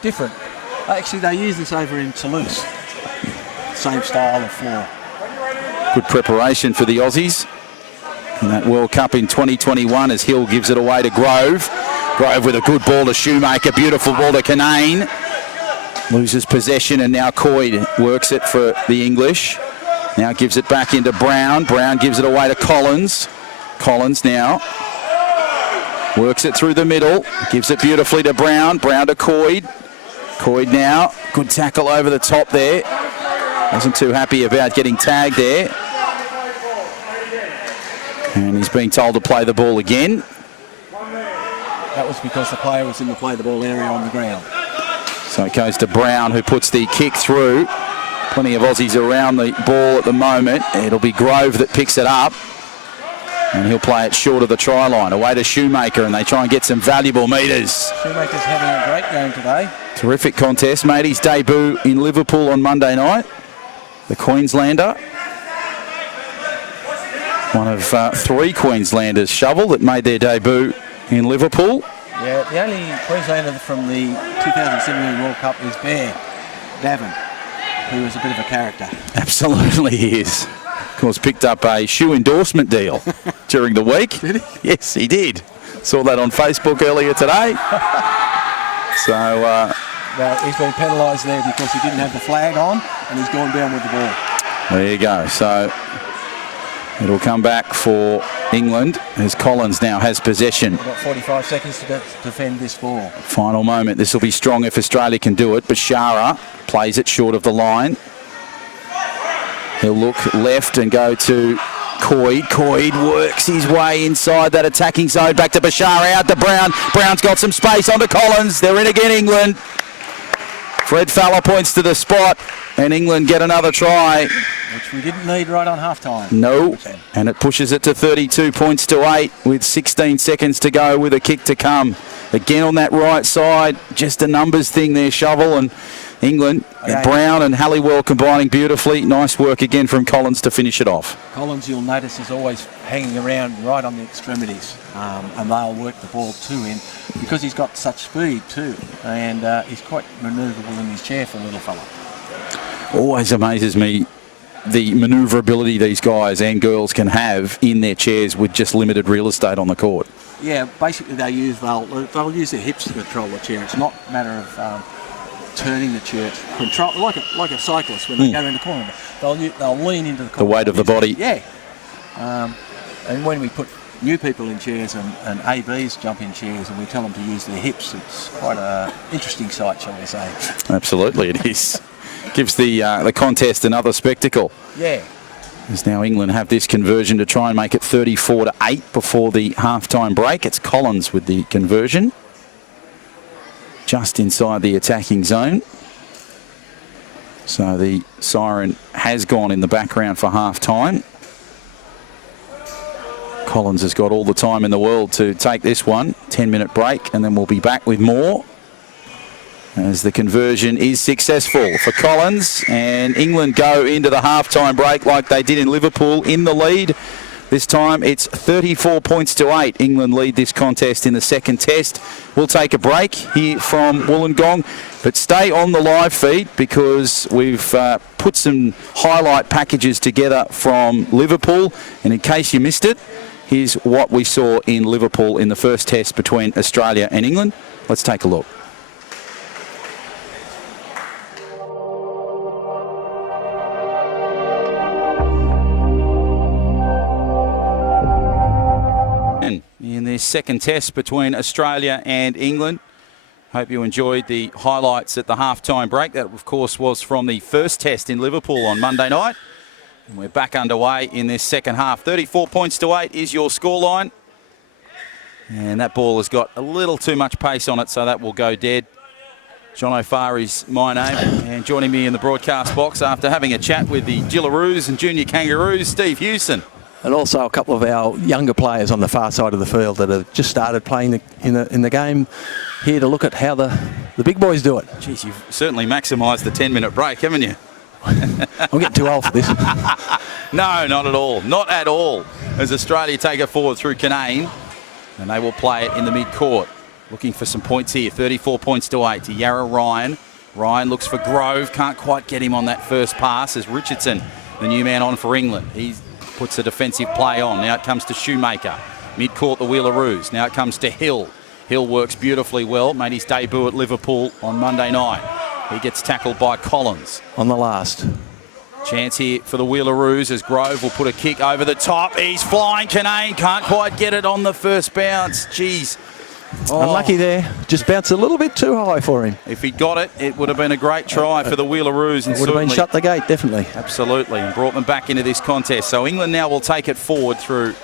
Different. Actually, they use this over in Toulouse. Same style of floor. Good preparation for the Aussies in that World Cup in 2021 as Hill gives it away to Grove. Grove with a good ball to Shoemaker, beautiful ball to Canane. Loses possession and now Coyd works it for the English. Now gives it back into Brown. Brown gives it away to Collins. Collins now works it through the middle. Gives it beautifully to Brown. Brown to Coyd. Coyd now. Good tackle over the top there. Wasn't too happy about getting tagged there. And he's being told to play the ball again. That was because the player was in the play the ball area on the ground. So it goes to Brown, who puts the kick through. Plenty of Aussies around the ball at the moment. It'll be Grove that picks it up. And he'll play it short of the try line. Away to Shoemaker, and they try and get some valuable metres. Shoemaker's having a great game today. Terrific contest. Made his debut in Liverpool on Monday night. the Queenslander. One of 3 Queenslanders, Shovel, that made their debut in Liverpool. Yeah, the only Queenslander from the 2017 World Cup is Bear Davin, who is a bit of a character. Absolutely he is. Of course, picked up a shoe endorsement deal during the week. Did he? Yes, he did. Saw that on Facebook earlier today. So, well, he's been penalised there because he didn't have the flag on and he's gone down with the ball. there you go. So, it'll come back for England as Collins now has possession. We've got 45 seconds to defend this ball. Final moment. This will be strong if Australia can do it. Bashara plays it short of the line. He'll look left and go to Coyd. Coyd works his way inside that attacking zone. Back to Bashara, out to Brown. Brown's got some space onto Collins. They're in again, England. Fred Fowler points to the spot, and England get another try. Which we didn't need right on half-time. No, and it pushes it to 32 points to 8 with 16 seconds to go with a kick to come. Again on that right side, just a numbers thing there, Shovel, and England, Brown and Halliwell combining beautifully. Nice work again from Collins to finish it off. Collins, you'll notice, is always hanging around right on the extremities, and they'll work the ball to him because he's got such speed too, and he's quite manoeuvrable in his chair for a little fella. Always amazes me the manoeuvrability these guys and girls can have in their chairs with just limited real estate on the court. Yeah, basically they'll use their hips to control the chair. It's not a matter of turning the chair, control like a cyclist when they go around the corner. They'll lean into the corner. The weight of the body. Yeah. And when we put new people in chairs and ABs jump in chairs and we tell them to use their hips, it's quite an interesting sight, shall we say. Absolutely, it is. Gives the contest another spectacle. Yeah. As now England have this conversion to try and make it 34-8 before the half-time break. It's Collins with the conversion. Just inside the attacking zone. So the siren has gone in the background for half-time. Collins has got all the time in the world to take this one. 10-minute break, and then we'll be back with more. As the conversion is successful for Collins, and England go into the half-time break like they did in Liverpool in the lead. This time it's 34 points to 8. England lead this contest in the second test. We'll take a break here from Wollongong, but stay on the live feed because we've put some highlight packages together from Liverpool. And in case you missed it, here's what we saw in Liverpool in the first test between Australia and England. Let's take a look. In their second test between Australia and England. Hope you enjoyed the highlights at the half-time break. That, of course, was from the first test in Liverpool on Monday night. And we're back underway in this second half. 34 points to 8 is your scoreline. And that ball has got a little too much pace on it, so that will go dead. John O'Farr is my name, and joining me in the broadcast box after having a chat with the Wheelaroos and Junior Kangaroos, Steve Hewson. And also a couple of our younger players on the far side of the field that have just started playing in the game here to look at how the big boys do it. Geez, you've certainly maximised the 10-minute break, haven't you? I'm getting too old for this. No, not at all. Not at all. As Australia take it forward through Canane, and they will play it in the mid-court. Looking for some points here. 34 points to 8 to Yarra Ryan. Ryan looks for Grove. Can't quite get him on that first pass as Richardson, the new man on for England. He puts a defensive play on. Now it comes to Shoemaker. Mid-court, the Wheelaroos. Now it comes to Hill. Hill works beautifully well. Made his debut at Liverpool on Monday night. He gets tackled by Collins. On the last. Chance here for the Wheelaroos as Grove will put a kick over the top. He's flying. Canane can't quite get it on the first bounce. Jeez. Oh. Unlucky there. Just bounced a little bit too high for him. If he'd got it, it would have been a great try for the Wheelaroos. And it would have been shut the gate, definitely. Absolutely, and brought them back into this contest. So England now will take it forward through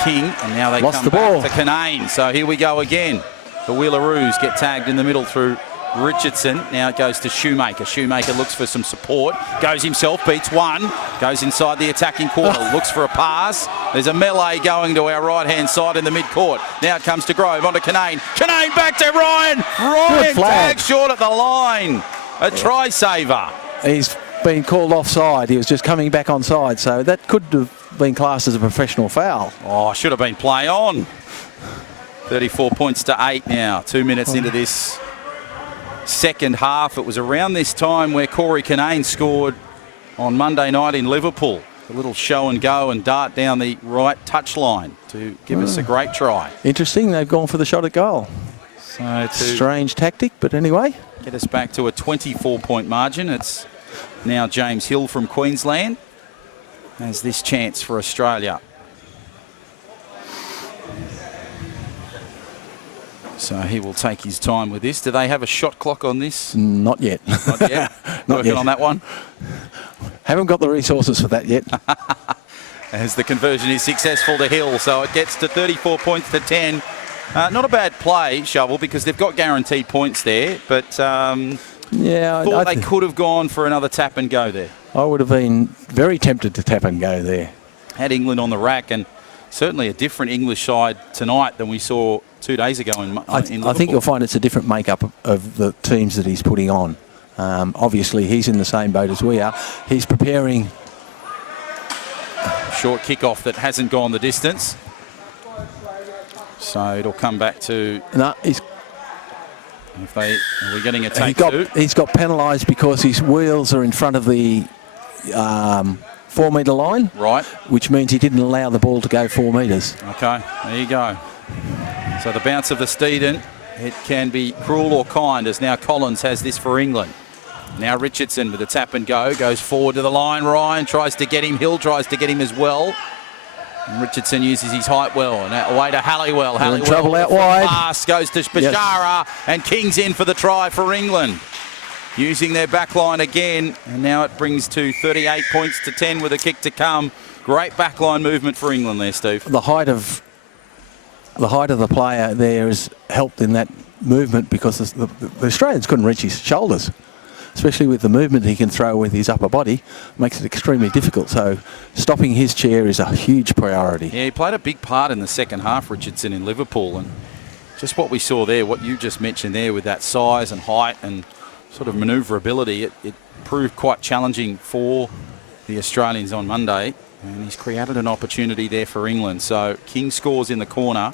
King, and now they lost come the ball back to Canane. So here we go again. The Wheelaroos get tagged in the middle through Richardson. Now it goes to Shoemaker. Shoemaker looks for some support. Goes himself, beats one. Goes inside the attacking corner. Looks for a pass. There's a melee going to our right-hand side in the mid-court. Now it comes to Grove. On to Canane. Canane back to Ryan. Ryan tagged short at the line. A try saver. He's been called offside. He was just coming back onside, so that could have been classed as a professional foul. Oh, should have been play on. 34 points to 8 now. 2 minutes into this second half. It was around this time where Corey Kinane scored on Monday night in Liverpool. A little show and go and dart down the right touchline to give us a great try. Interesting, they've gone for the shot at goal. So to strange tactic, but anyway. get us back to a 24-point margin, it's now James Hill from Queensland has this chance for Australia. So he will take his time with this. Do they have a shot clock on this? Not yet. Not yet? Not Working yet. on that one? Haven't got the resources for that yet. As the conversion is successful to Hill, so it gets to 34 points to 10. Not a bad play, Shovel, because they've got guaranteed points there, but yeah, thought they could have gone for another tap and go there. I would have been very tempted to tap and go there. Had England on the rack, and certainly a different English side tonight than we saw 2 days ago in Liverpool. I think you'll find it's a different makeup of the teams that he's putting on. Obviously, he's in the same boat as we are. He's preparing. Short kickoff that hasn't gone the distance. So it'll come back to... No, he's... Are we getting a take two? He's got penalised because his wheels are in front of the 4 metre line. Right. Which means he didn't allow the ball to go 4 metres. Okay, there you go. So the bounce of the Steeden, it can be cruel or kind, as now Collins has this for England. Now Richardson with a tap and go, goes forward to the line. Ryan tries to get him, Hill tries to get him as well. And Richardson uses his height well, and away to Halliwell. Halliwell in trouble out wide. Pass goes to Bashara, and King's in for the try for England. Using their back line again, and now it brings to 38 points to 10 with a kick to come. Great backline movement for England there, Steve. The height of the player there has helped in that movement because the Australians couldn't reach his shoulders. Especially with the movement he can throw with his upper body, makes it extremely difficult. So stopping his chair is a huge priority. Yeah, he played a big part in the second half, Richardson, in Liverpool. And just what we saw there, what you just mentioned there with that size and height and sort of manoeuvrability, it proved quite challenging for the Australians on Monday. And he's created an opportunity there for England. So King scores in the corner.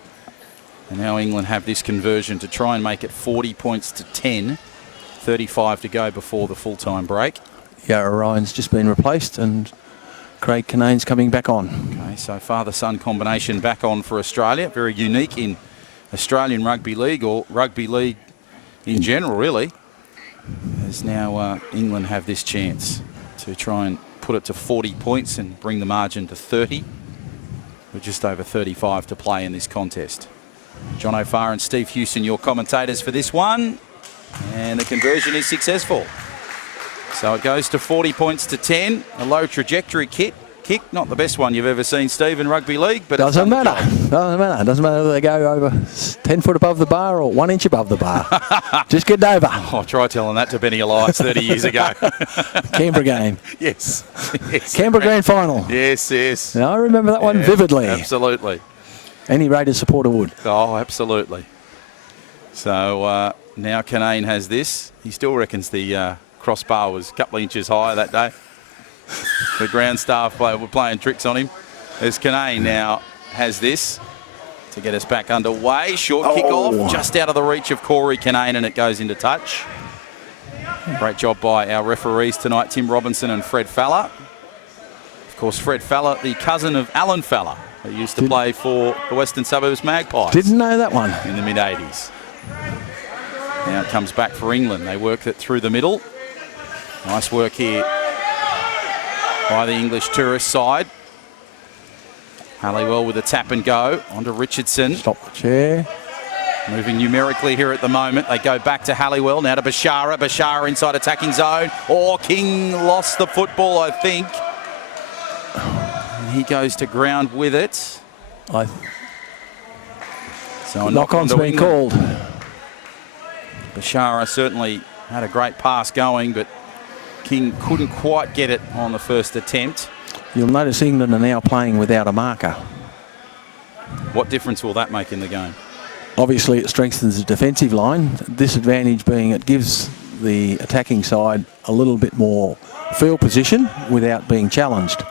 And now England have this conversion to try and make it 40 points to 10. 35 to go before the full-time break. Yeah, Ryan's just been replaced and Craig Kinane's coming back on. Okay, so father-son combination back on for Australia. Very unique in Australian rugby league, or rugby league in general, really. As now England have this chance to try and put it to 40 points and bring the margin to 30. With just over 35 to play in this contest. John O'Farr and Steve Houston, your commentators for this one. And the conversion is successful. So it goes to 40 points to 10. A low trajectory kick. Not the best one you've ever seen, Steve, in rugby league. But doesn't matter. Doesn't matter. Doesn't matter whether they go over 10 foot above the bar or 1 inch above the bar. Just get over. Oh, try telling that to Benny Elias 30 years ago. Canberra game. Yes. Canberra grand final. Yes, yes. Now, I remember that one vividly. Absolutely. Any Raiders supporter would. Oh, absolutely. So now Kinane has this. He still reckons the crossbar was a couple of inches higher that day. The ground staff were playing tricks on him. As Kinane now has this to get us back underway. Short kick-off, just out of the reach of Corey Kinane, and it goes into touch. Great job by our referees tonight, Tim Robinson and Fred Fowler. Of course, Fred Fowler, the cousin of Alan Fowler, who used to play for the Western Suburbs Magpies. Didn't know that one. In the mid-80s. Now it comes back for England. They work it through the middle. Nice work here by the English tourist side. Halliwell with a tap and go onto Richardson. Stop the chair. Moving numerically here at the moment. They go back to Halliwell. Now to Bashara. Bashara inside attacking zone. King lost the football, I think. And he goes to ground with it. So knock-on's been called. Bashara certainly had a great pass going, but King couldn't quite get it on the first attempt. You'll notice England are now playing without a marker. What difference will that make in the game? Obviously, it strengthens the defensive line. Disadvantage being it gives the attacking side a little bit more field position without being challenged.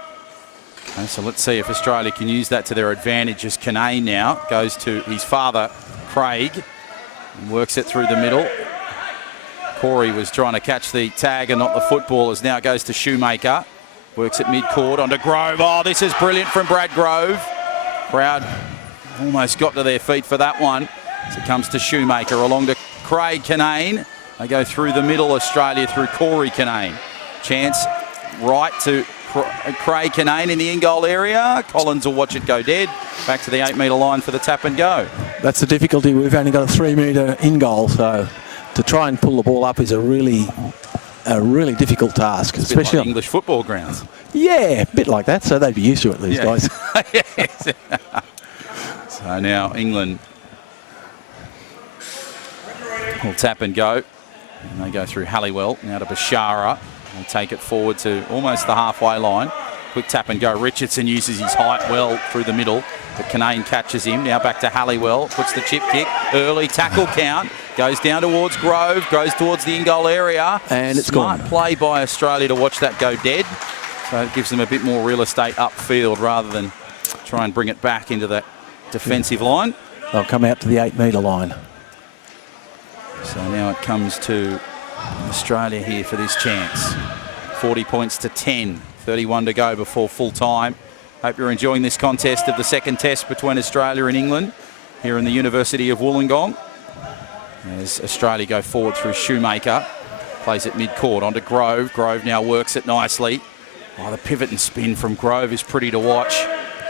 Okay, so let's see if Australia can use that to their advantage as Canane now goes to his father, Craig, and works it through the middle. Corey was trying to catch the tag and not the footballers. Now it goes to Shoemaker. Works at mid-court onto Grove. Oh, this is brilliant from Brad Grove. Crowd almost got to their feet for that one. As it comes to Shoemaker along to Craig Canane. They go through the middle, Australia, through Corey Canane. Chance right to Craig Canane in the in-goal area. Collins will watch it go dead. Back to the 8-metre line for the tap and go. That's the difficulty. We've only got a 3-metre in-goal, so to try and pull the ball up is a really difficult task, it's especially like English football grounds. Yeah, a bit like that, so they'd be used to it, these guys. Yes. So now England will tap and go. And they go through Halliwell, now to Bashara. They take it forward to almost the halfway line. Quick tap and go. Richardson uses his height well through the middle, but Canane catches him. Now back to Halliwell, puts the chip kick. Early tackle count. Goes down towards Grove, goes towards the in-goal area. And it's Smart gone. play by Australia to watch that go dead. So it gives them a bit more real estate upfield rather than try and bring it back into that defensive line. They'll come out to the 8-metre line. So now it comes to Australia here for this chance. 40 points to 10, 31 to go before full time. Hope you're enjoying this contest of the second test between Australia and England here in the University of Wollongong. As Australia go forward through Shoemaker, plays it mid-court onto Grove. Grove now works it nicely. Oh, the pivot and spin from Grove is pretty to watch.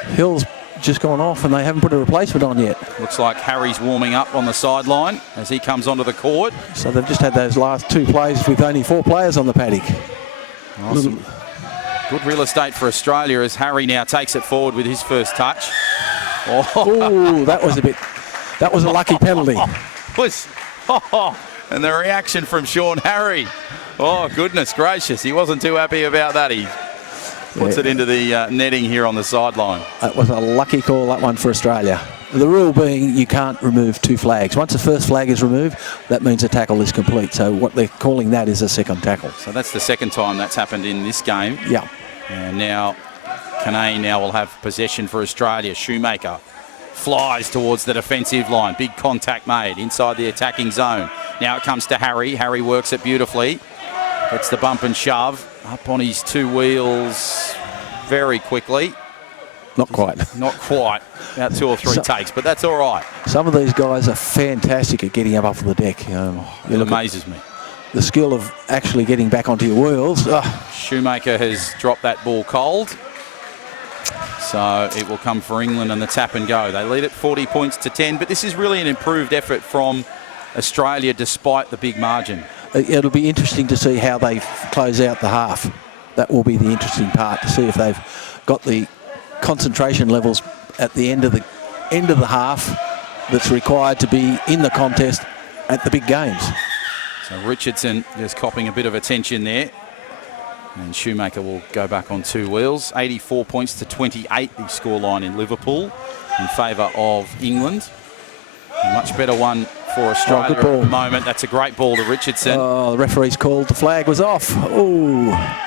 Hill's just gone off and they haven't put a replacement on yet. Looks like Harry's warming up on the sideline as he comes onto the court. So they've just had those last 2 plays with only 4 players on the paddock. Awesome. Good real estate for Australia as Harry now takes it forward with his first touch. Oh, that was a lucky penalty. And the reaction from Sean Harry. Oh, goodness gracious. He wasn't too happy about that. He puts it into the netting here on the sideline. That was a lucky call, that one, for Australia. The rule being you can't remove 2 flags. Once the first flag is removed, that means a tackle is complete. So what they're calling that is a second tackle. So that's the second time that's happened in this game. Yeah. And now Canane now will have possession for Australia. Shoemaker flies towards the defensive line. Big contact made inside the attacking zone. Now it comes to Harry. Harry works it beautifully. Gets the bump and shove up on his 2 wheels very quickly. Not quite. Not quite. About 2 or 3 takes, but that's all right. Some of these guys are fantastic at getting up off the deck. It amazes me. The skill of actually getting back onto your wheels. Shoemaker has dropped that ball cold. So it will come for England and the tap and go. They lead at 40 points to 10, but this is really an improved effort from Australia despite the big margin. It'll be interesting to see how they close out the half. That will be the interesting part, to see if they've got the concentration levels at the end of the half that's required to be in the contest at the big games. So Richardson just copping a bit of attention there. And Shoemaker will go back on 2 wheels. 84 points to 28, the scoreline in Liverpool in favour of England. A much better one for Australia good ball at the moment. That's a great ball to Richardson. Oh, the referee's called. The flag was off. Oh,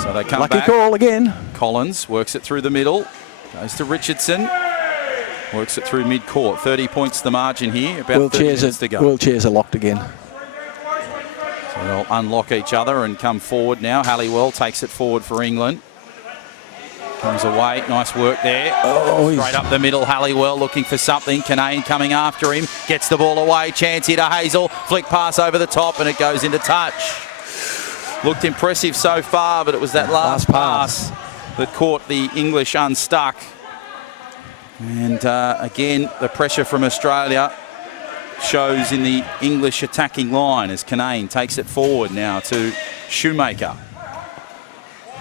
so they come lucky back. call again. Collins works it through the middle. Goes to Richardson. Works it through mid-court. 30 points the margin here. About 30 minutes to go. Wheelchairs are locked again. So they'll unlock each other and come forward now. Halliwell takes it forward for England. Comes away. Nice work there. Oh, straight up the middle. Halliwell looking for something. Canane coming after him. Gets the ball away. Chance here to Hazel. Flick pass over the top and it goes into touch. Looked impressive so far, but it was that last pass that caught the English unstuck. And again, the pressure from Australia shows in the English attacking line as Canane takes it forward now to Shoemaker.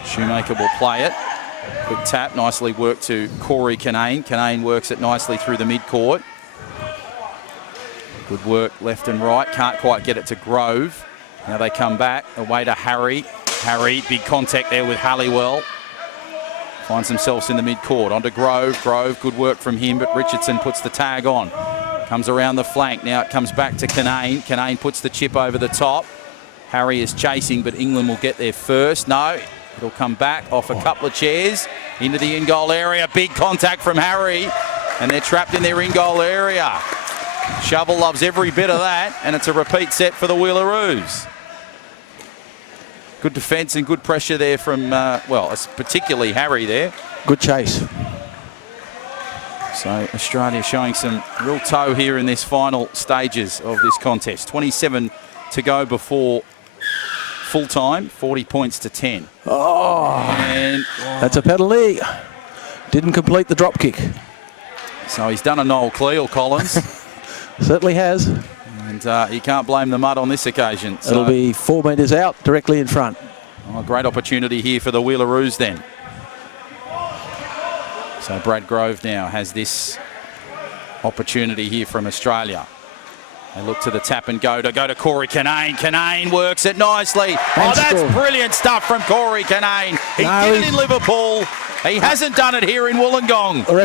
Shoemaker will play it. Quick tap, nicely worked to Corey Canane. Canane works it nicely through the mid-court. Good work left and right. Can't quite get it to Grove. Now they come back away to Harry. Harry, big contact there with Halliwell. Finds themselves in the mid-court. Onto Grove. Grove, good work from him, but Richardson puts the tag on. Comes around the flank. Now it comes back to Canane. Canane puts the chip over the top. Harry is chasing, but England will get there first. No, it'll come back off a couple of chairs into the in-goal area. Big contact from Harry, and they're trapped in their in-goal area. Shovel loves every bit of that, and it's a repeat set for the Wheelaroos. Good defence and good pressure there from, well, particularly Harry there. Good chase. So Australia showing some real toe here in this final stages of this contest. 27 to go before full time, 40 points to 10. And that's a penalty. Didn't complete the drop kick. So he's done a Noel Cleal, Collins. Certainly has. And you can't blame the mud on this occasion. So it'll be 4 metres out, directly in front. Oh, great opportunity here for the Wheelaroos then. So Brad Grove now has this opportunity here from Australia. They look to the tap and go to Corey Kinane. Kinane works it nicely. Oh, that's brilliant stuff from Corey Kinane. He did it in Liverpool. He hasn't done it here in Wollongong. The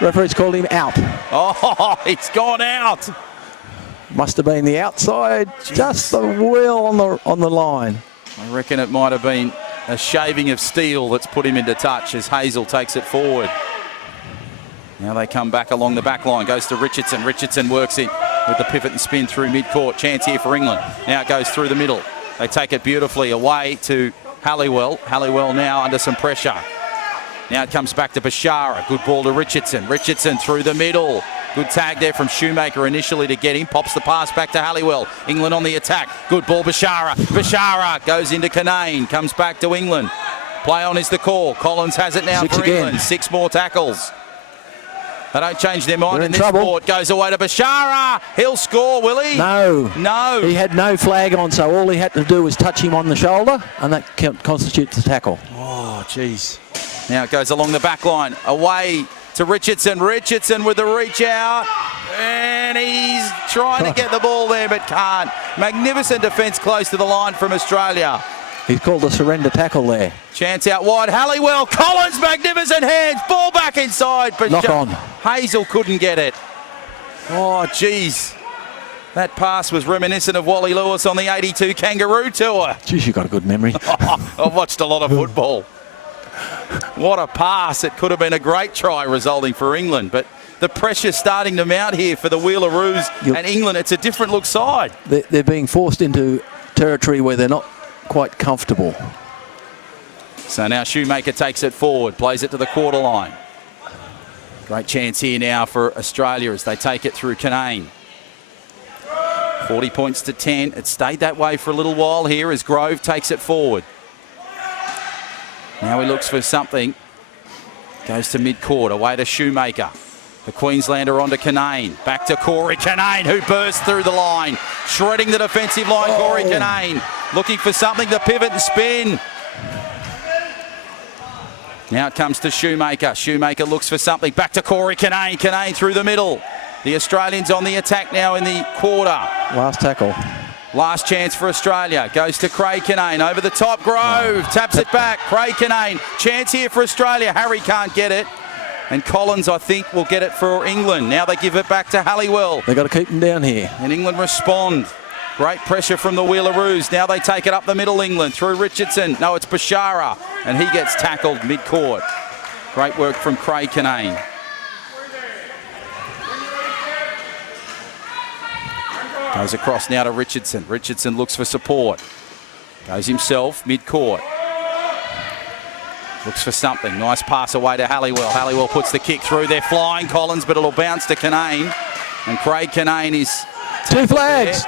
referee's called him out. Oh, it's gone out. Must have been the outside, just the wheel on the line. I reckon it might have been a shaving of steel that's put him into touch as Hazel takes it forward. Now they come back along the back line. Goes to Richardson. Richardson works it with the pivot and spin through mid-court. Chance here for England. Now it goes through the middle. They take it beautifully away to Halliwell. Halliwell now under some pressure. Now it comes back to Bashara. Good ball to Richardson. Richardson through the middle. Good tag there from Shoemaker initially to get him. Pops the pass back to Halliwell. England on the attack. Good ball, Bashara. Bashara goes into Kinane. Comes back to England. Play on is the call. Collins has it now for England. 6 more tackles. They don't change their mind in this sport. Goes away to Bashara. He'll score, will he? No. No. He had no flag on, so all he had to do was touch him on the shoulder, and that constitutes a tackle. Oh, jeez. Now it goes along the back line. Away to Richardson. Richardson with the reach out. And he's trying to get the ball there, but can't. Magnificent defence close to the line from Australia. He's called a surrender tackle there. Chance out wide. Halliwell. Collins, magnificent hands. Ball back inside. But knock on. Hazel couldn't get it. Oh, geez. That pass was reminiscent of Wally Lewis on the 82 Kangaroo Tour. Geez, you've got a good memory. I've watched a lot of football. What a pass. It could have been a great try resulting for England. But the pressure's starting to mount here for the Wheelaroos and England. It's a different look side. They're being forced into territory where they're not quite comfortable. So now Shoemaker takes it forward, plays it to the quarter line. Great chance here now for Australia as they take it through Kinane. 40 points to 10. It stayed that way for a little while here as Grove takes it forward. Now he looks for something. Goes to mid-court, away to Shoemaker. The Queenslander onto Kinane. Back to Corey Kinane, who bursts through the line. Shredding the defensive line, Corey Kinane. Looking for something to pivot and spin. Now it comes to Shoemaker. Shoemaker looks for something. Back to Corey Kinane. Kinane through the middle. The Australians on the attack now in the quarter. Last tackle. Last chance for Australia. Goes to Craig Kinane. Over the top, Grove. Taps it back. Craig Kinane. Chance here for Australia. Harry can't get it. And Collins, I think, will get it for England. Now they give it back to Halliwell. They've got to keep them down here. And England respond. Great pressure from the Wheelaroos. Now they take it up the middle, England, through Richardson. No, it's Bashara. And he gets tackled mid-court. Great work from Craig Kinane. Goes across now to Richardson. Richardson looks for support. Goes himself, mid-court. Looks for something. Nice pass away to Halliwell. Halliwell puts the kick through. They're flying, Collins, but it'll bounce to Kinane. And Craig Kinane is... Two flags.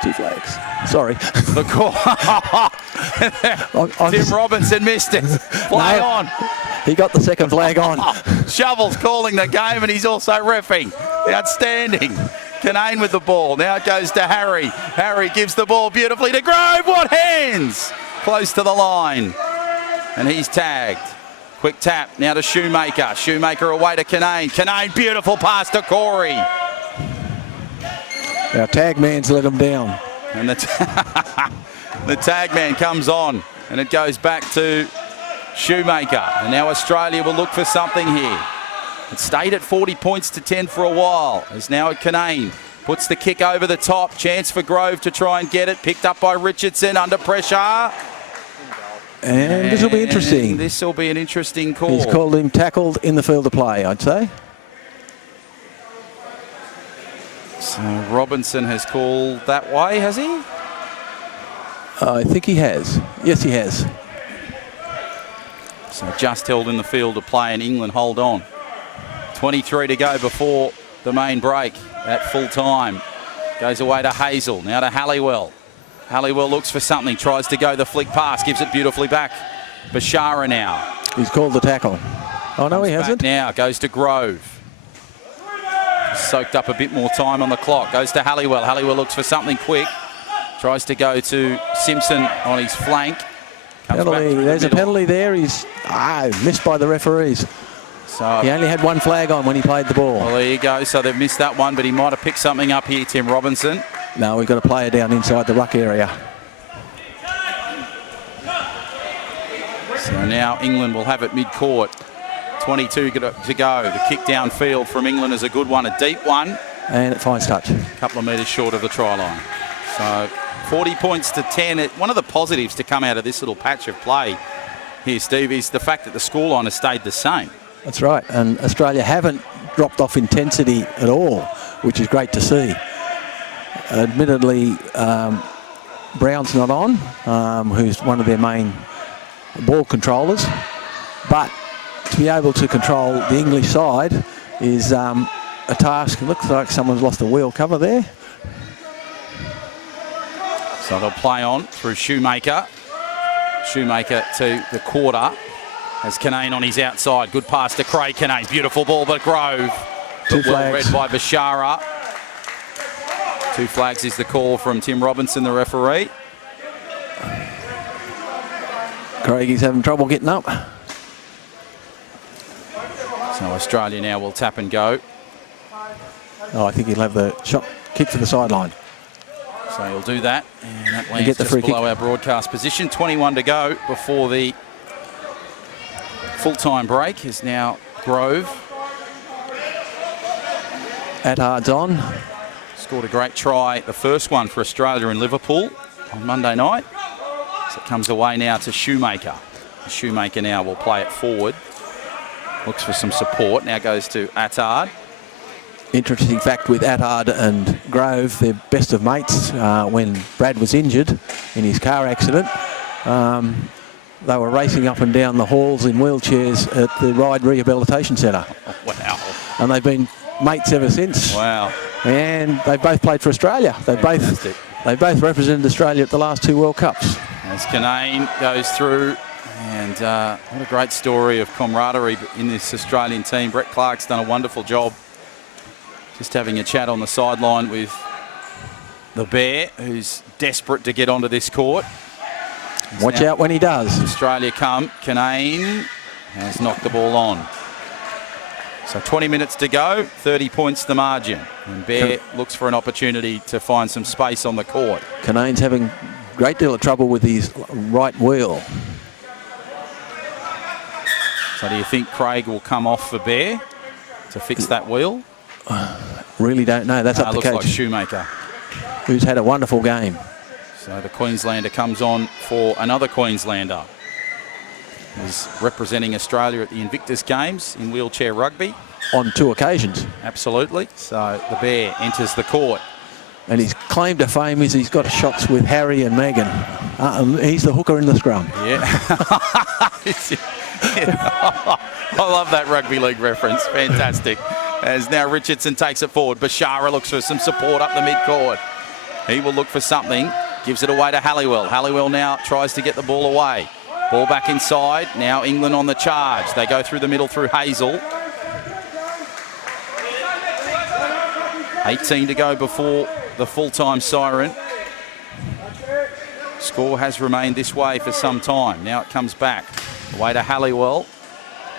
Sorry. The call. Tim Robinson missed it. Play on. He got the second flag on. Shovel's calling the game and he's also reffing. Outstanding. Kinane with the ball. Now it goes to Harry. Harry gives the ball beautifully to Grove. What hands? Close to the line. And he's tagged. Quick tap now to Shoemaker. Shoemaker away to Kinane. Kinane, beautiful pass to Corey. Our tag man's let him down. And the tag man comes on and it goes back to Shoemaker. And now Australia will look for something here. It stayed at 40 points to 10 for a while. It's now at Kinane. Puts the kick over the top. Chance for Grove to try and get it. Picked up by Richardson under pressure. And this will be interesting. This will be an interesting call. He's called him tackled in the field of play, I'd say. So Robinson has called that way, has he? I think he has. Yes, he has. So just held in the field of play, and England hold on. 23 to go before the main break at full time. Goes away to Hazel, now to Halliwell. Halliwell looks for something, tries to go the flick pass, gives it beautifully back. Bashara now. He's called the tackle. Oh, no, he hasn't. Now goes to Grove. Soaked up a bit more time on the clock. Goes to Halliwell. Halliwell looks for something quick. Tries to go to Simpson on his flank. Penalty. There's a penalty there. He's missed by the referees. So he only had one flag on when he played the ball. Well, there you go. So they've missed that one, but he might have picked something up here, Tim Robinson. No, we've got a player down inside the ruck area. So now England will have it mid-court. 22 to go. The kick downfield from England is a good one, a deep one. And it finds touch. A couple of metres short of the try line. So 40 points to 10. One of the positives to come out of this little patch of play here, Steve, is the fact that the scoreline has stayed the same. That's right. And Australia haven't dropped off intensity at all, which is great to see. Admittedly, Brown's not on, who's one of their main ball controllers. But to be able to control the English side is a task. It looks like someone's lost a wheel cover there. So they'll play on through Shoemaker. Shoemaker to the quarter. Has Canane on his outside. Good pass to Craig Canane. Beautiful ball, but Grove. Two well flags. read by Bashara. 2 flags is the call from Tim Robinson, the referee. Craigie's having trouble getting up. So Australia now will tap and go. Oh, I think he'll have the shot kick for the sideline. So he'll do that, and that lands get the just free below kick. our broadcast position. 21 to go before the full-time break is now Grove. Attard's on. Scored a great try, the first one for Australia in Liverpool on Monday night. So it comes away now to Shoemaker. Shoemaker now will play it forward. Looks for some support. Now goes to Attard. Interesting fact with Attard and Grove, they're best of mates. When Brad was injured in his car accident, they were racing up and down the halls in wheelchairs at the Ride Rehabilitation Centre. Oh, wow. And they've been mates ever since. Wow. And they both played for Australia. They both represented Australia at the last 2 World Cups. As Canane goes through, and what a great story of camaraderie in this Australian team. Brett Clark's done a wonderful job. Just having a chat on the sideline with the Bear, who's desperate to get onto this court. Watch out when he does. Australia come. Canane has knocked the ball on. So 20 minutes to go, 30 points the margin. And Bear looks for an opportunity to find some space on the court. Canane's having a great deal of trouble with his right wheel. So do you think Craig will come off for Bear to fix that wheel? Really don't know. That's up to looks coach, like Shoemaker. who's had a wonderful game. So the Queenslander comes on for another Queenslander. He's representing Australia at the Invictus Games in wheelchair rugby. On 2 occasions. Absolutely. So the Bear enters the court. And his claim to fame is he's got shots with Harry and Meghan. He's the hooker in the scrum. Yeah. I love that rugby league reference. Fantastic. As now Richardson takes it forward. Bashara looks for some support up the mid-court. He will look for something. Gives it away to Halliwell. Halliwell now tries to get the ball away. Ball back inside. Now England on the charge. They go through the middle through Hazel. 18 to go before the full-time siren. Score has remained this way for some time. Now it comes back. Away to Halliwell.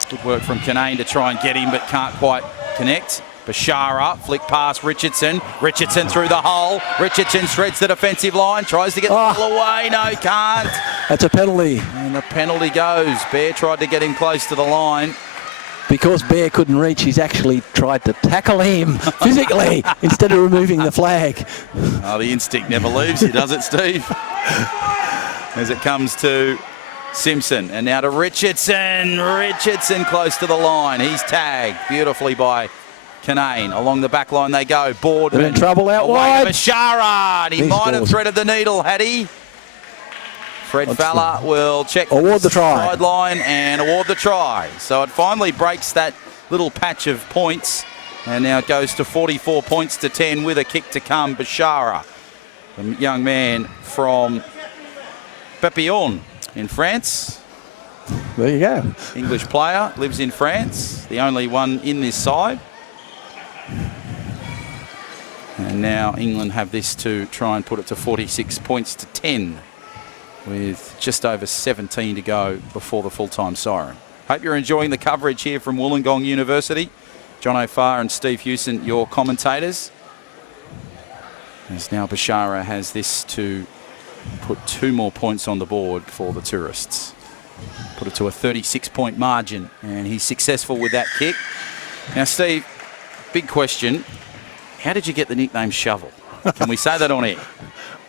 Good work from Canane to try and get him, but can't quite connect. Bashara, flick past Richardson. Richardson through the hole. Richardson shreds the defensive line, tries to get the ball away. No, can't. That's a penalty. And the penalty goes. Bear tried to get him close to the line. because Bear couldn't reach, he's actually tried to tackle him physically instead of removing the flag. Oh, the instinct never leaves you, does it, Steve? As it comes to Simpson, and now to Richardson. Richardson close to the line. He's tagged beautifully by Canane. Along the back line they go. Boardman. They're in trouble out away wide. to Bashara. He might have threaded the needle, had he? Fred Falla will check award the try. Sideline and award the try. So it finally breaks that little patch of points, and now it goes to 44 points to 10 with a kick to come. Bashara, the young man from Papillon in France. There you go. English player, lives in France, the only one in this side. And now England have this to try and put it to 46 points to 10 with just over 17 to go before the full-time siren. Hope you're enjoying the coverage here from Wollongong University. John O'Farr and Steve Hewson, your commentators. As now Bashara has this to put 2 more points on the board for the tourists. Put it to a 36-point margin, and he's successful with that kick. Now, Steve, big question. How did you get the nickname Shovel? Can we say that on air?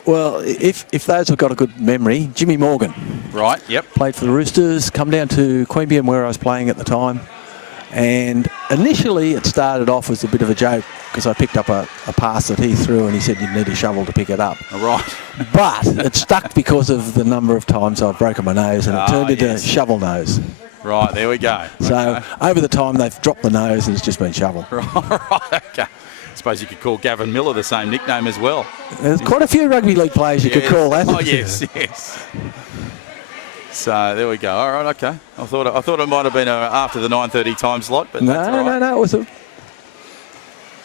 Well, if those have got a good memory, Jimmy Morgan. Right, yep. Played for the Roosters, come down to Queanbeyan where I was playing at the time. And initially it started off as a bit of a joke because I picked up a pass that he threw and he said you'd need a shovel to pick it up. Right. But it stuck because of the number of times I've broken my nose and it turned into shovel nose. Right, there we go. So over the time they've dropped the nose and it's just been shovel. Right, okay. I suppose you could call Gavin Miller the same nickname as well. There's quite a few rugby league players you could call that. Oh, yes, yes. So there we go. All right, okay. I thought it might have been after the 9:30 time slot, but that's all right. No, it was a...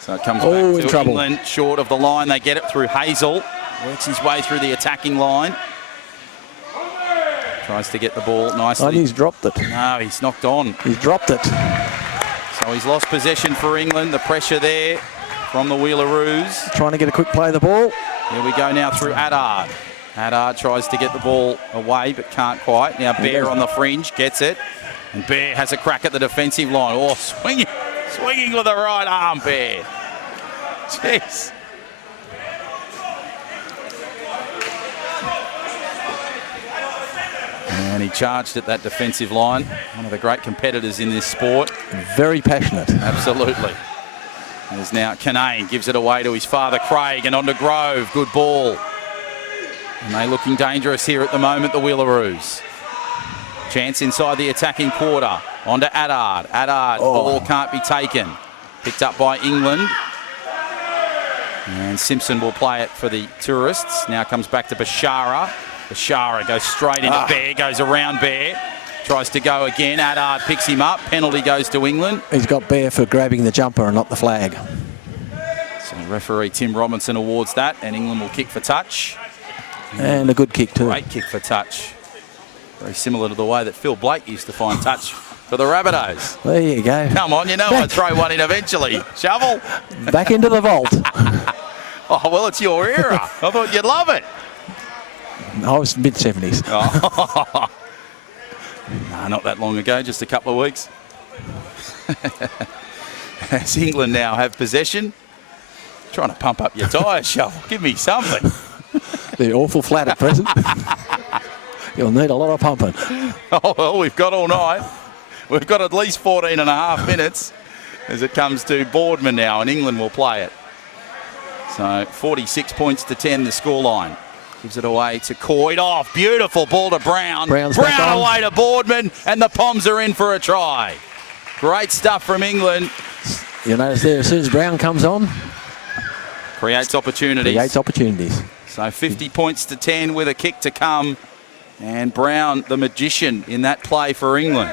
So it comes back to England, short of the line. They get it through Hazel. Works his way through the attacking line. Tries to get the ball nicely. Oh, he's dropped it. No, he's knocked on. He's dropped it. So he's lost possession for England. The pressure there from the Wheelaroos. Trying to get a quick play of the ball. Here we go now through Adard. Adard tries to get the ball away, but can't quite. Now Bear on the fringe, gets it. And Bear has a crack at the defensive line. Oh, swinging with the right arm, Bear. Jeez. And he charged at that defensive line. One of the great competitors in this sport. Very passionate. Absolutely. There's now Canane, gives it away to his father Craig and on to Grove. Good ball. And they're looking dangerous here at the moment, the Wheelaroos. Chance inside the attacking quarter. On to Adard. Adard, ball can't be taken. Picked up by England. And Simpson will play it for the tourists. Now comes back to Bashara. Bashara goes straight into Bear, goes around Bear. Tries to go again. Adard picks him up. Penalty goes to England. He's got Bear for grabbing the jumper and not the flag. So referee Tim Robinson awards that, and England will kick for touch. And a good kick too. Great kick for touch. Very similar to the way that Phil Blake used to find touch for the Rabbitohs. There you go. Come on, you know I'd throw one in eventually. Shovel. Back into the vault. Oh, well, it's your era. I thought you'd love it. I was mid-70s. Oh. No, not that long ago, just a couple of weeks. As England now have possession. Trying to pump up your tyres, Shovel. Give me something. They're awful flat at present. You'll need a lot of pumping. Oh, well, we've got all night. We've got at least 14 and a half minutes as it comes to Boardman now, and England will play it. So 46 points to 10, the scoreline. Gives it away to Coyd. Oh, beautiful ball to Brown. Brown away to Boardman, and the Poms are in for a try. Great stuff from England. You notice there, as soon as Brown comes on, creates opportunities. So 50 points to 10 with a kick to come. And Brown, the magician in that play for England.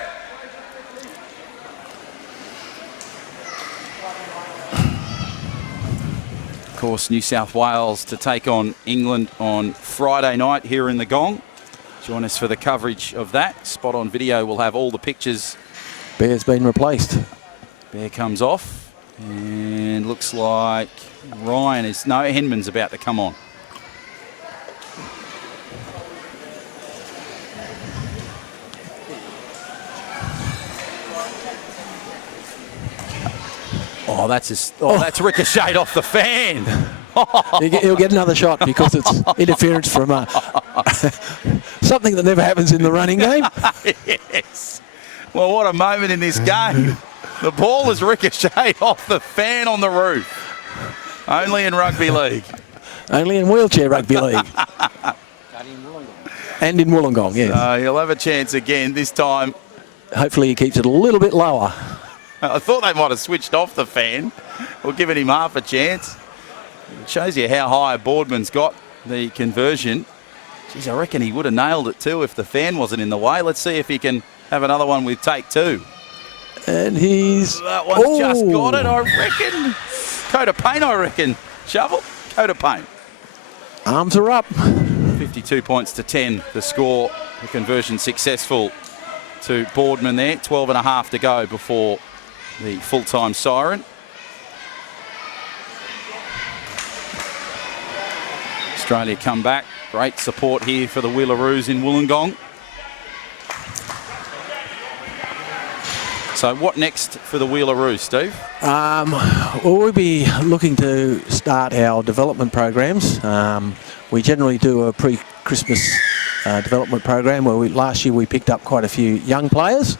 Of course, New South Wales to take on England on Friday night here in the Gong. Join us for the coverage of that. Spot on video will have all the pictures. Bear's been replaced. Bear comes off and looks like Ryan is... No, Henman's about to come on. Oh, that's ricocheted off the fan. He'll get another shot because it's interference from something that never happens in the running game. Yes. Well, what a moment in this game. The ball is ricocheted off the fan on the roof. Only in rugby league. Only in wheelchair rugby league. And in Wollongong, yes. He'll have a chance again this time. Hopefully he keeps it a little bit lower. I thought they might have switched off the fan or given him half a chance. It shows you how high Boardman's got the conversion. Geez, I reckon he would have nailed it too if the fan wasn't in the way. Let's see if he can have another one with take two. And he's... That one's just got it, I reckon. Coat of paint, I reckon. Shovel, coat of paint. Arms are up. 52 points to 10, the score. The conversion successful to Boardman there. 12 and a half to go before the full-time siren. Australia come back. Great support here for the Wheelaroos in Wollongong. So what next for the Wheelaroos, Steve? Well, we'll be looking to start our development programs. We generally do a pre-Christmas development program where last year we picked up quite a few young players.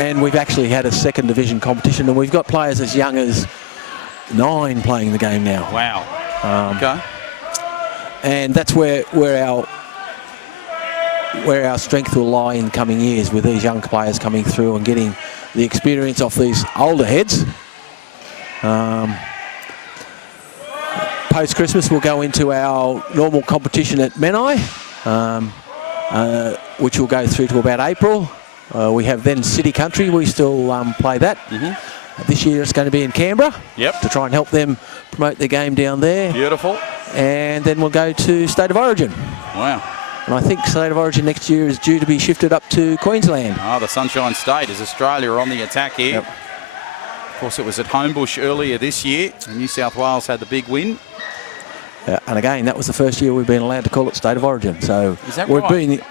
And we've actually had a second division competition, and we've got players as young as 9 playing the game now. Wow. Okay. And that's where our strength will lie in coming years, with these young players coming through and getting the experience off these older heads. Post-Christmas, we'll go into our normal competition at Menai, which will go through to about April. We have then City Country. We still play that. This year it's going to be in Canberra. Yep. To try and help them promote their game down there. Beautiful. And then we'll go to State of Origin. Wow. And I think State of Origin next year is due to be shifted up to Queensland. The Sunshine State is Australia on the attack here. Yep. Of course, it was at Homebush earlier this year, and New South Wales had the big win. And again, that was the first year we've been allowed to call it State of Origin. So is that we've right?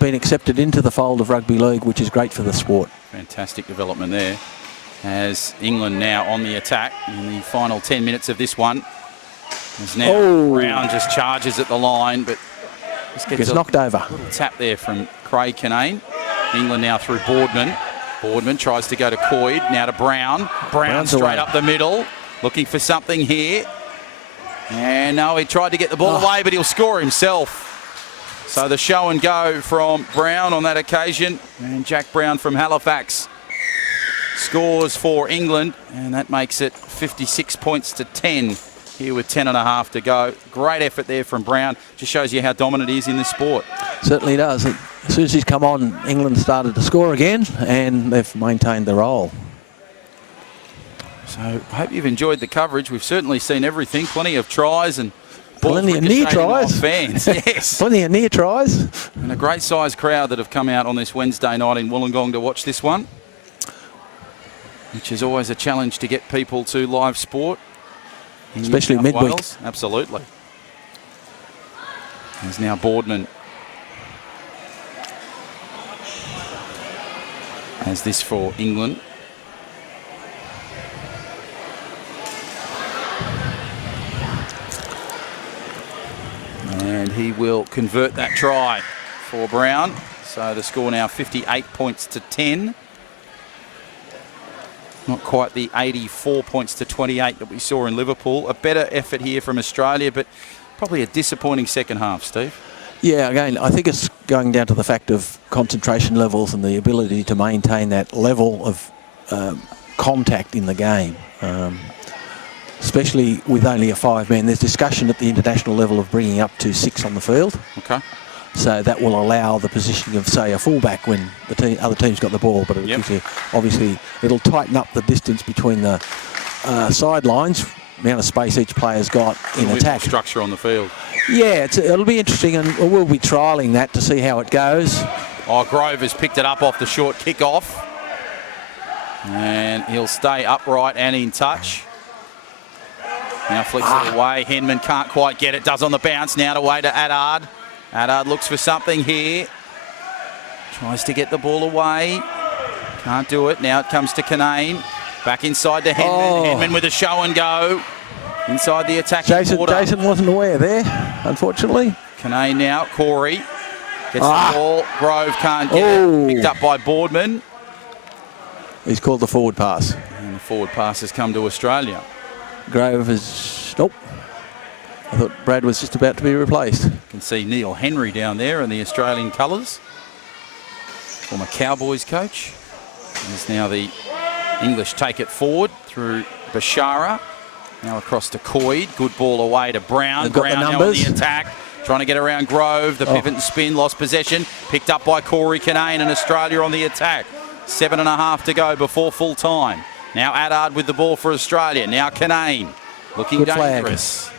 been accepted into the fold of rugby league, which is great for the sport. Fantastic development there. As England now on the attack in the final 10 minutes of this one. As now Brown just charges at the line, but just gets knocked over. Little tap there from Craig Kinane. England now through Boardman. Boardman tries to go to Coyd, now to Brown. Brown straight up the middle, looking for something here. And no, he tried to get the ball away, but he'll score himself. So the show and go from Brown on that occasion. And Jack Brown from Halifax scores for England, and that makes it 56 points to 10 here with 10 and a half to go. Great effort there from Brown. Just shows you how dominant he is in this sport. Certainly does. As soon as he's come on, England started to score again, and they've maintained the role. So I hope you've enjoyed the coverage. We've certainly seen everything. Plenty of tries and plenty of near tries. Fans. Yes. Plenty of near tries. And a great sized crowd that have come out on this Wednesday night in Wollongong to watch this one, which is always a challenge to get people to live sport. Especially midweek. Wales. Absolutely. There's now Boardman. As this for England. And he will convert that try for Brown. So the score now 58 points to 10. Not quite the 84 points to 28 that we saw in Liverpool. A better effort here from Australia, but probably a disappointing second half, Steve. Yeah, again, I think it's going down to the fact of concentration levels and the ability to maintain that level of contact in the game. Especially with only a 5-man. There's discussion at the international level of bringing up to 6 on the field. Okay. So that will allow the positioning of, say, a fullback when the other team's got the ball. But obviously, it'll tighten up the distance between the sidelines, the amount of space each player's got in attack. Structure on the field. Yeah, it'll be interesting, and we'll be trialling that to see how it goes. Grover's picked it up off the short kick-off. And he'll stay upright and in touch. Now flicks it away. Henman can't quite get it. Does on the bounce. Now away to Addard. Addard looks for something here. Tries to get the ball away. Can't do it. Now it comes to Canane. Back inside to Henman. Oh. Henman with a show and go. Inside the attacking quarter. Jason wasn't aware there, unfortunately. Canane now. Corey gets the ball. Grove can't get it. Picked up by Boardman. He's called the forward pass. And the forward pass has come to Australia. Grove is... Nope. I thought Brad was just about to be replaced. You can see Neil Henry down there in the Australian colours. Former Cowboys coach. He's now the English take it forward through Bashara. Now across to Coyd. Good ball away to Brown. They've got Brown the now on numbers. the attack. Trying to get around Grove. The pivot and spin. Lost possession. Picked up by Corey Canane and Australia on the attack. 7.5 to go before full time. Now Addard with the ball for Australia. Now Canane. Looking Good flag. dangerous.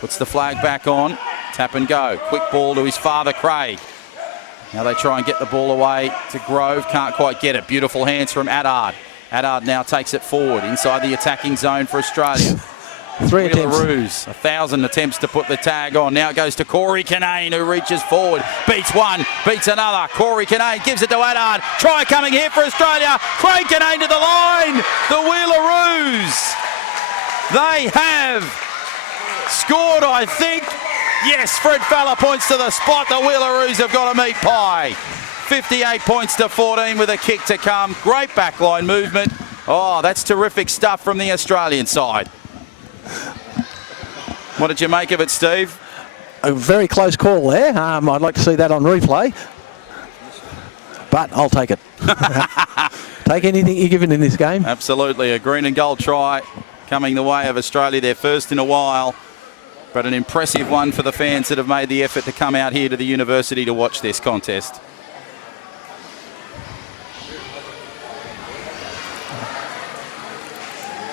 Puts the flag back on. Tap and go. Quick ball to his father, Craig. Now they try and get the ball away to Grove. Can't quite get it. Beautiful hands from Addard. Addard now takes it forward inside the attacking zone for Australia. 3 attempts. Wheelaroos, 1,000 attempts to put the tag on. Now it goes to Corey Canane, who reaches forward. Beats one, beats another. Corey Canane gives it to Addard. Try coming here for Australia. Craig Canane to the line. The Wheelaroos. They have scored, I think. Yes, Fred Fowler points to the spot. The Wheelaroos have got a meat pie. 58 points to 14 with a kick to come. Great backline movement. Oh, that's terrific stuff from the Australian side. What did you make of it, Steve? A very close call there. I'd like to see that on replay. But I'll take it. Take anything you're given in this game. Absolutely. A green and gold try coming the way of Australia. Their first in a while. But an impressive one for the fans that have made the effort to come out here to the university to watch this contest.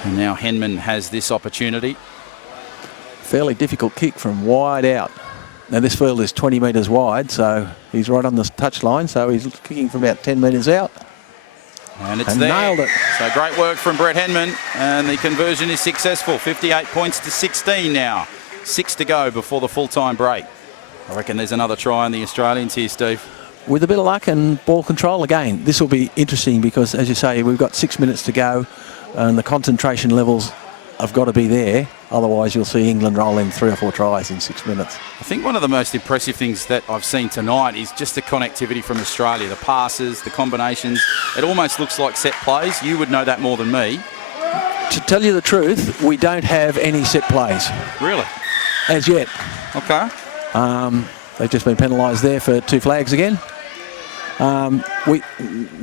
And now Henman has this opportunity. Fairly difficult kick from wide out. Now this field is 20 metres wide, so he's right on the touchline, so he's kicking from about 10 metres out. And it's And there. nailed it. So great work from Brett Henman, and the conversion is successful. 58 points to 16 now. 6 to go before the full-time break. I reckon there's another try on the Australians here, Steve. With a bit of luck and ball control again, this will be interesting because, as you say, we've got 6 minutes to go and the concentration levels have got to be there. Otherwise, you'll see England roll in 3 or 4 tries in 6 minutes. I think one of the most impressive things that I've seen tonight is just the connectivity from Australia. The passes, the combinations. It almost looks like set plays. You would know that more than me. To tell you the truth, we don't have any set plays Really? as yet. Okay. They've just been penalised there for 2 flags again.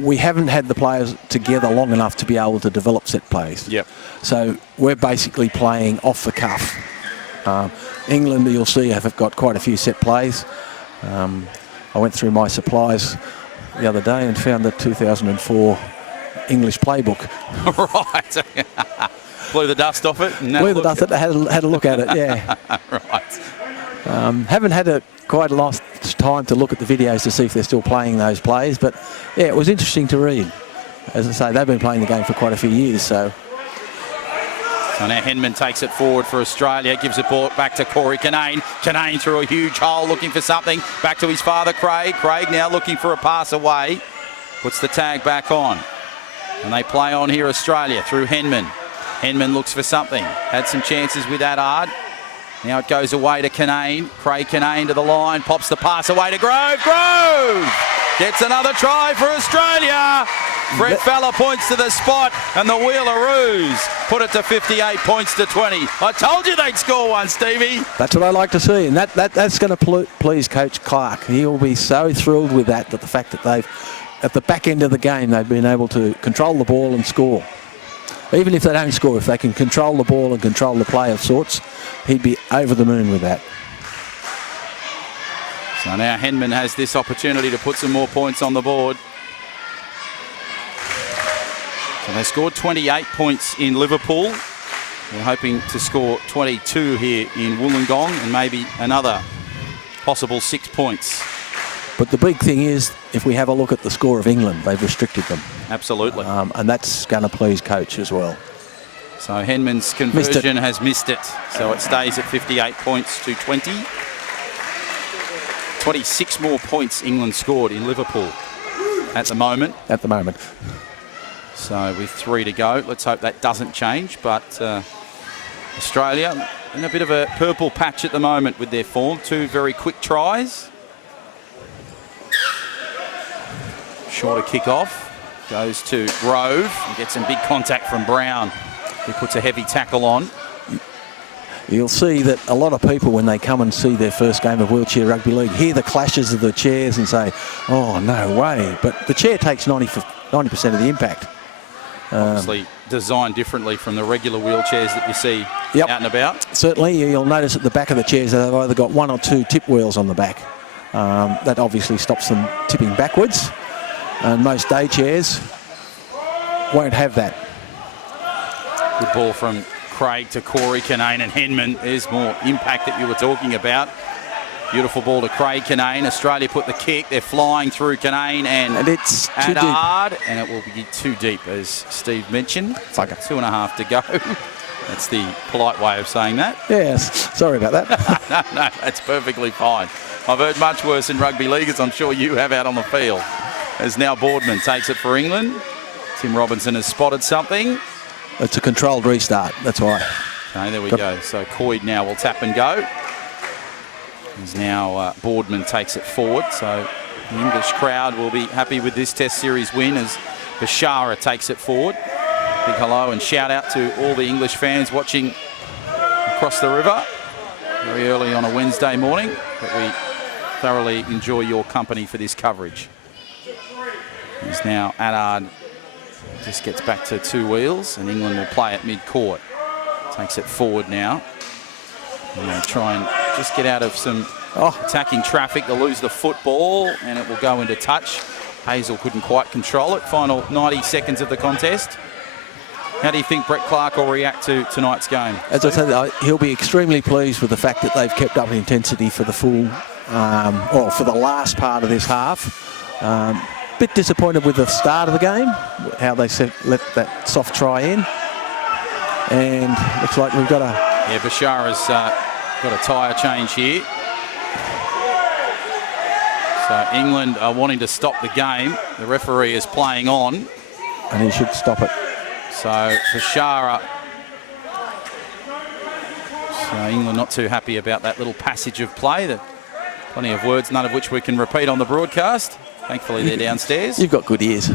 We haven't had the players together long enough to be able to develop set plays. Yep. So we're basically playing off the cuff. England, you'll see, have got quite a few set plays. I went through my supplies the other day and found the 2004 English playbook. Right. Blew the dust off it. Blew the dust off it, had a look at it, yeah. Right. Haven't had quite a lot of time to look at the videos to see if they're still playing those plays, but yeah, it was interesting to read. As I say, they've been playing the game for quite a few years, so. So now Henman takes it forward for Australia, gives it back to Corey Canane. Canane through a huge hole looking for something. Back to his father, Craig. Craig now looking for a pass away. Puts the tag back on. And they play on here, Australia, through Henman. Henman looks for something. Had some chances with Addard. Now it goes away to Canane. Craig Canane to the line. Pops the pass away to Grove. Grove gets another try for Australia. Fred Fowler points to the spot, and the Wheelaroos put it to 58 points to 20. I told you they'd score one, Stevie. That's what I like to see, and that's going to please Coach Clark. He'll be so thrilled with that the fact that they've, at the back end of the game, they've been able to control the ball and score. Even if they don't score, if they can control the ball and control the play of sorts, he'd be over the moon with that. So now Henman has this opportunity to put some more points on the board. So they scored 28 points in Liverpool. They're hoping to score 22 here in Wollongong and maybe another possible 6 points. But the big thing is, if we have a look at the score of England, they've restricted them. Absolutely. And that's going to please Coach as well. So Henman's conversion has missed it. So it stays at 58 points to 20. 26 more points England scored in Liverpool at the moment. At the moment. So with 3 to go, let's hope that doesn't change. But Australia in a bit of a purple patch at the moment with their form. 2 very quick tries. Shorter kick off. Goes to Grove and gets some big contact from Brown, who puts a heavy tackle on. You'll see that a lot of people, when they come and see their first game of wheelchair rugby league, hear the clashes of the chairs and say, oh, no way. But the chair takes 90% of the impact. Obviously designed differently from the regular wheelchairs that you see out and about. Certainly, you'll notice at the back of the chairs they've either got 1 or 2 tip wheels on the back. That obviously stops them tipping backwards. And most day chairs won't have that. Good ball from Craig to Corey Kinane and Henman. There's more impact that you were talking about. Beautiful ball to Craig Kinane. Australia put the kick. They're flying through Kinane and it's too hard, and it will be too deep, as Steve mentioned. It's like 2.5 to go. That's the polite way of saying that. Yes, sorry about that. No, that's perfectly fine. I've heard much worse in rugby league, as I'm sure you have out on the field. As now Boardman takes it for England. Tim Robinson has spotted something. It's a controlled restart, that's why. Okay, there we go. So Coyd now will tap and go. As now Boardman takes it forward. So the English crowd will be happy with this Test Series win as Bashara takes it forward. Big hello and shout out to all the English fans watching across the river very early on a Wednesday morning. But we thoroughly enjoy your company for this coverage. As now Adard just gets back to 2 wheels and England will play at mid-court. Takes it forward now. And they'll try and just get out of some attacking traffic. They'll lose the football and it will go into touch. Hazel couldn't quite control it. Final 90 seconds of the contest. How do you think Brett Clark will react to tonight's game? As I said, he'll be extremely pleased with the fact that they've kept up intensity for the full, or for the last part of this half. Bit disappointed with the start of the game, how they let that soft try in. And looks like we've got a... Yeah, Bashara's got a tyre change here. So England are wanting to stop the game. The referee is playing on. And he should stop it. So Bashara. So England not too happy about that little passage of play. Plenty of words, none of which we can repeat on the broadcast. Thankfully, they're downstairs. You've got good ears.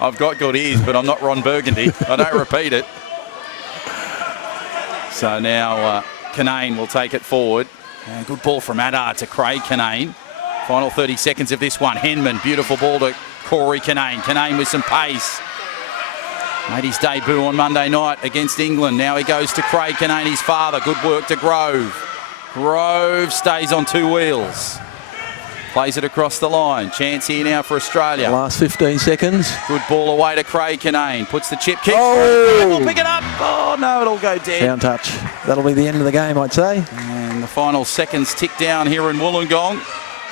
I've got good ears, but I'm not Ron Burgundy. I don't repeat it. So now Kinane will take it forward. And good ball from Adar to Craig Kinane. Final 30 seconds of this one. Henman, beautiful ball to Corey Kinane. Kinane with some pace. Made his debut on Monday night against England. Now he goes to Craig Kinane, his father. Good work to Grove. Grove stays on 2 wheels. Plays it across the line. Chance here now for Australia. Last 15 seconds. Good ball away to Craig Kinane. Puts the chip kick. Oh! We'll pick it up. Oh, no, it'll go dead. Down touch. That'll be the end of the game, I'd say. And the final seconds tick down here in Wollongong.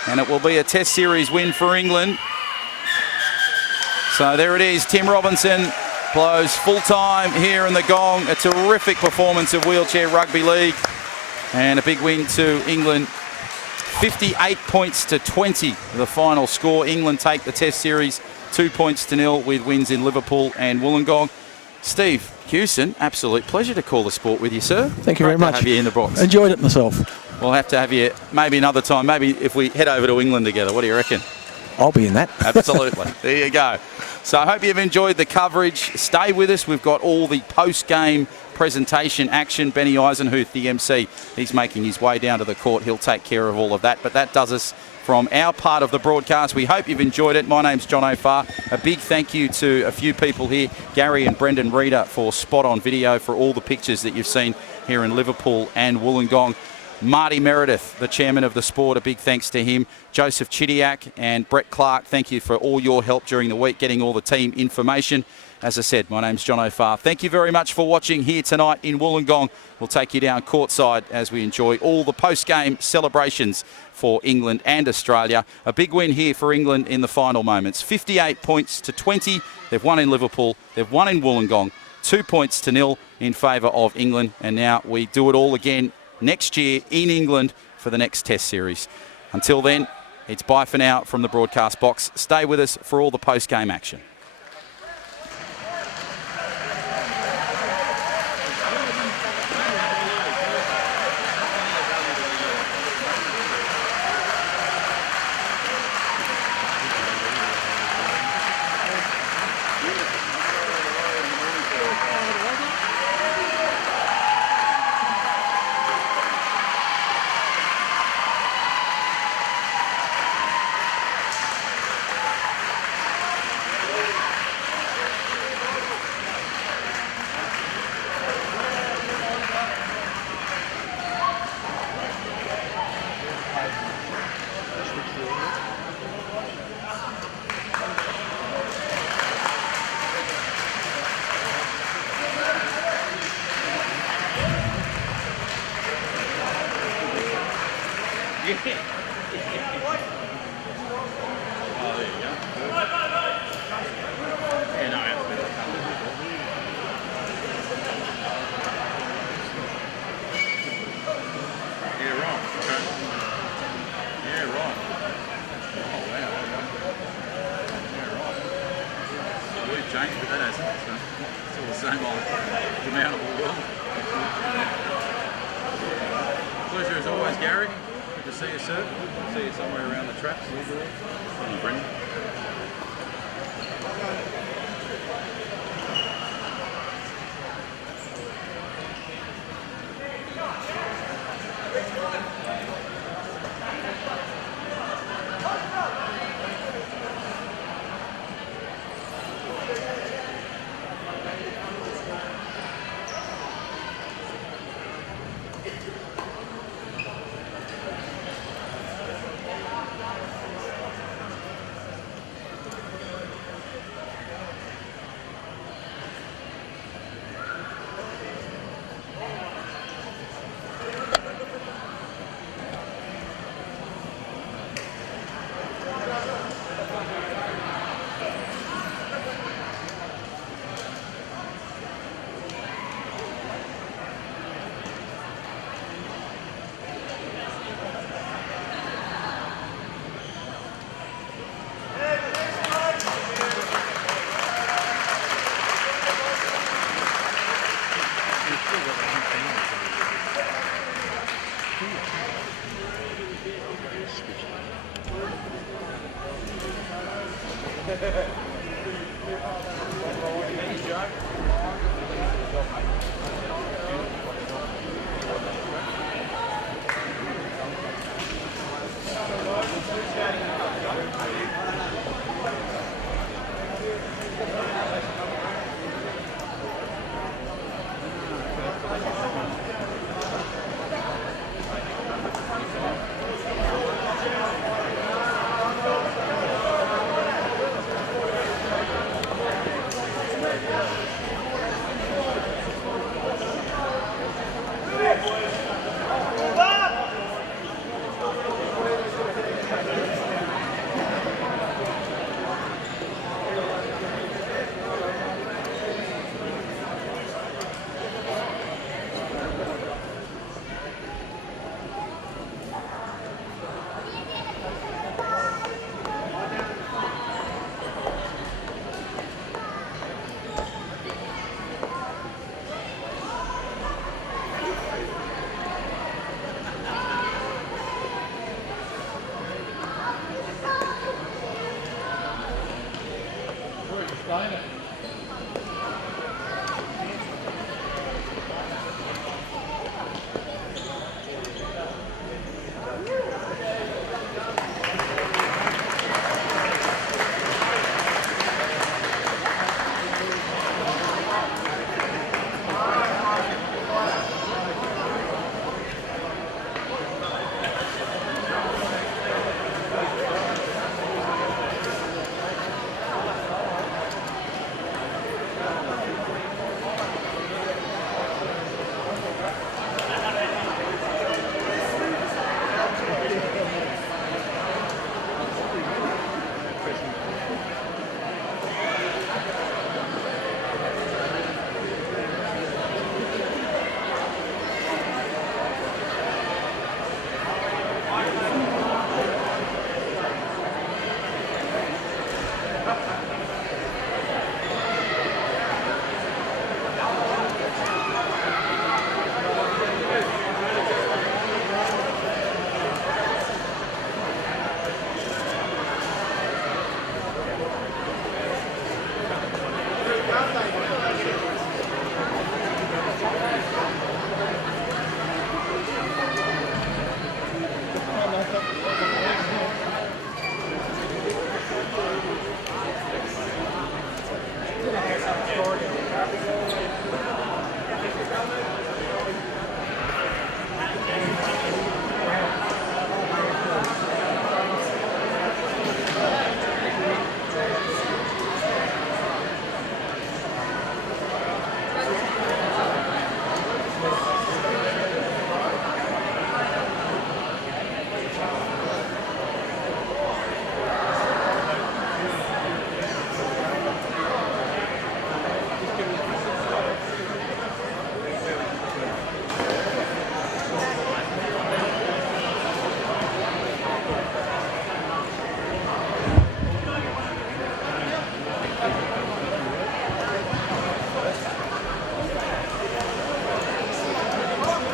And it will be a Test Series win for England. So there it is. Tim Robinson blows full time here in the Gong. A terrific performance of Wheelchair Rugby League. And a big win to England. 58 points to 20, the final score. England take the Test Series 2 points to 0 with wins in Liverpool and Wollongong. Steve Hewson, absolute pleasure to call the sport with you, sir. Thank you very much. To have you in the box. Enjoyed it myself. We'll have to have you maybe another time, maybe if we head over to England together. What do you reckon? I'll be in that. Absolutely. There you go. So I hope you've enjoyed the coverage. Stay with us. We've got all the post-game presentation action. Benny Eisenhuth, the MC, he's making his way down to the court. He'll take care of all of that. But that does us from our part of the broadcast. We hope you've enjoyed it. My name's John O'Farr. A big thank you to a few people here, Gary and Brendan Reader, for spot-on video for all the pictures that you've seen here in Liverpool and Wollongong. Marty Meredith, the chairman of the sport, a big thanks to him. Joseph Chidiac and Brett Clark, thank you for all your help during the week, getting all the team information. As I said, my name's John O'Farr. Thank you very much for watching here tonight in Wollongong. We'll take you down courtside as we enjoy all the post-game celebrations for England and Australia. A big win here for England in the final moments. 58 points to 20. They've won in Liverpool. They've won in Wollongong. 2 points to 0 in favour of England. And now we do it all again next year in England for the next Test Series. Until then, It's bye for now from the broadcast box. Stay with us for all the post-game action. Changed, but that hasn't. So it's all the same old demountable world. Pleasure as always, Gary. Good to see you, sir. See you somewhere around the traps. Thank you, Brendan.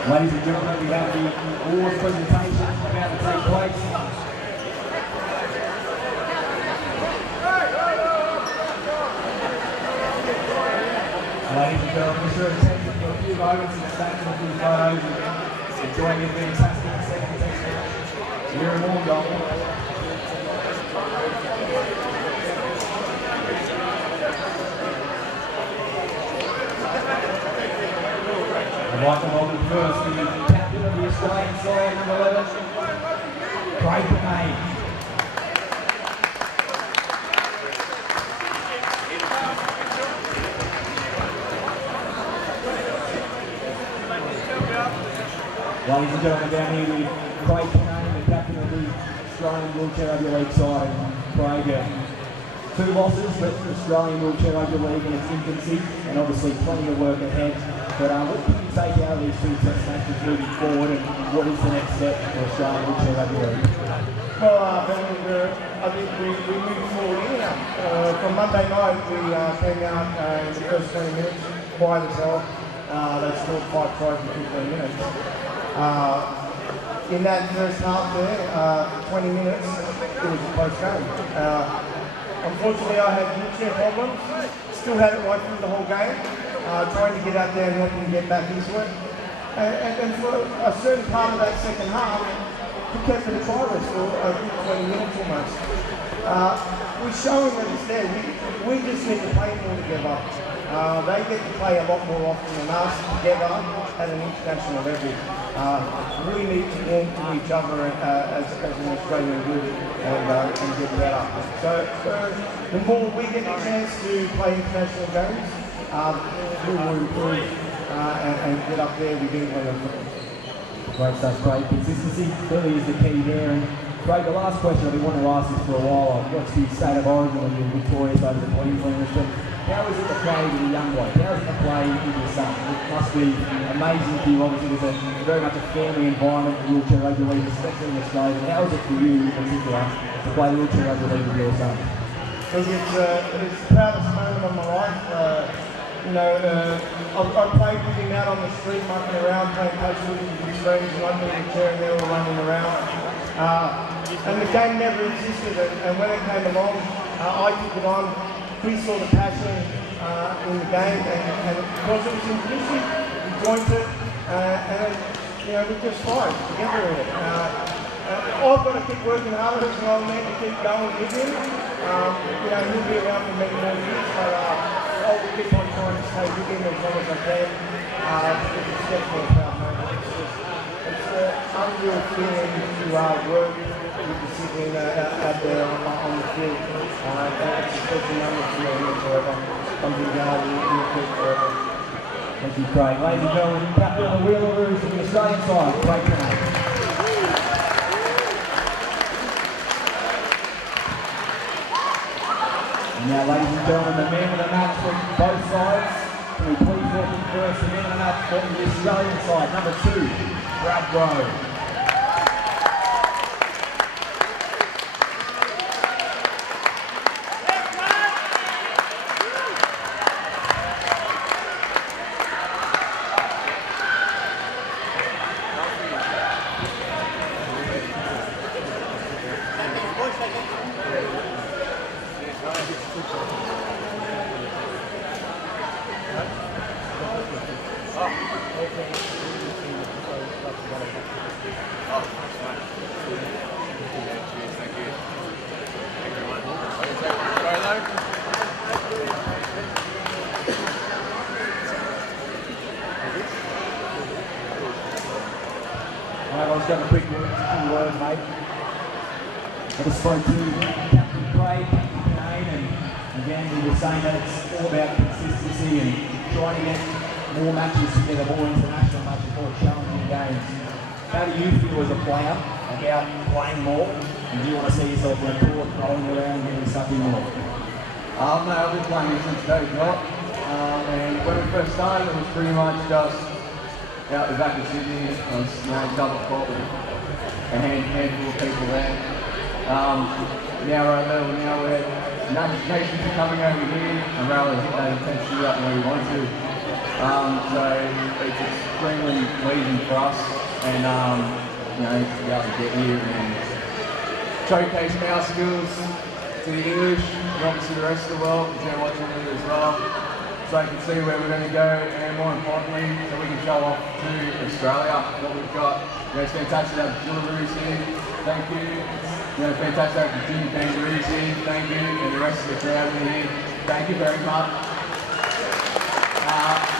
Ladies and gentlemen, we have the awards presentation about to take place. Ladies and gentlemen, Mr. Attention for a few moments and snapping a few photos and enjoying a fantastic second test match here in Wollongong. I'd like to welcome first the captain of the Australian side, number 11, Craig May. Ladies and gentlemen, down here with Craig Kane, the captain of the Australian Wheelchair Rugby League side. Craig, 2 losses, but Australian Wheelchair Rugby League in its infancy, and obviously plenty of work ahead. But what can you take out of these 2 test matches moving forward, and what is the next step for Australian Wheelchair Rugby League? Well, I think we moved forward anyhow. From Monday night, we came out in the first 20 minutes by themselves. They scored 5 tries in 15 minutes. In that first half there, 20 minutes, it was a close game. Unfortunately, I had wheelchair problems. Still had it right through the whole game. Trying to get out there and help them get back into it. And for a certain part of that second half, we kept it tireless for a good 20 minutes almost. We're showing that it's there. We just need to play more together. They get to play a lot more often than us together at an international level. We need to learn from each other as an Australian group and get better. So the more we get a chance to play international games, we will improve and get up there with England. Great stuff, Craig. Consistency clearly is the key there. And Craig, the last question I've been wanting to ask this for a while. I've watched the State of Origin when you're victorious over the Queenslanders. But how is it to play with a young boy? How is it to play with your son? It must be amazing for you. Obviously, there's a very much a family environment in wheelchair rugby league, especially in Australia. But how is it for you in particular to play wheelchair rugby league with your son? It's the proudest moment of my life. I played with him out on the street, mucking around, playing touch with his friends, and I'm in the chair and they were running around. And the game never existed, and when it came along, I took it on. We saw the passion in the game, and because it was inclusive, we joined it, and we just thrived together in it. I've got to keep working harder as an old man to keep going with him. He'll be around for many more years, but I'll keep on trying to stay with him as long as I can. It's definitely a proud moment. It's an unreal feeling to work with the Sydney out there on the field. It's a special moment to me forever. Something that we'll keep forever. Thank you, Craig. Ladies and gentlemen, captain of the Wheelaroos from the Australian side, Craig Kane. Now, ladies and gentlemen, the man of the match from both sides. Can we please welcome first the man of the match from the Australian side, number 2, Brad Rowe. I'll just have a quick word, mate. I just spoke to Captain Craig, Captain Kane, and again we were saying that it's all about consistency and trying to get more matches together, more international matches, more challenging games. How do you feel as a player about playing more? And do you want to see yourself on the court, rolling around and getting stuck in more? Mate, I've been playing this since day one, and when we first started it was pretty much just out the back of Sydney. I was double court with a handful of people there. Now we're at level now where nations are coming over here and we're able to hit that intensity up where we want to. So it's extremely pleasing for us, and to be able to get here and showcase our skills to the English, and obviously the rest of the world, because they're watching it as well, so they can see where we're going to go, and more importantly, so we can show off to Australia what we've got. It's fantastic to have Wheelaroos here, thank you. Fantastic to have the Junior Kangaroos here, thank you, and the rest of the crowd here, thank you very much.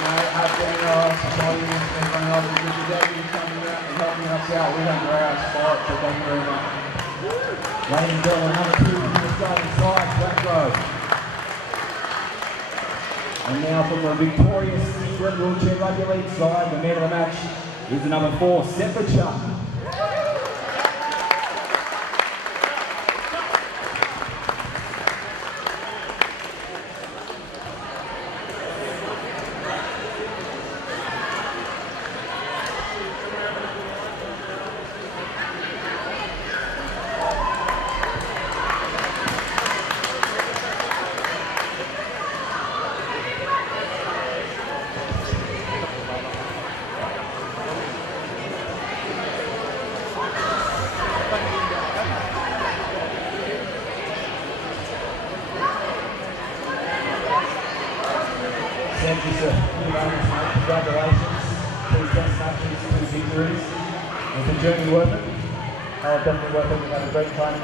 Our general supporting us and running over the good day, coming out and helping us out. We don't grow our sport, so thank you very much. Ladies and gentlemen, number 2 from the Australian side, back row. And now from the victorious England Wheelchair Rugby League side, the man of the match is the number 4, Sepachuk. Congratulations, 2 test matches, 2 victories. It's a journey worth it. Definitely worth it. We've had a great time.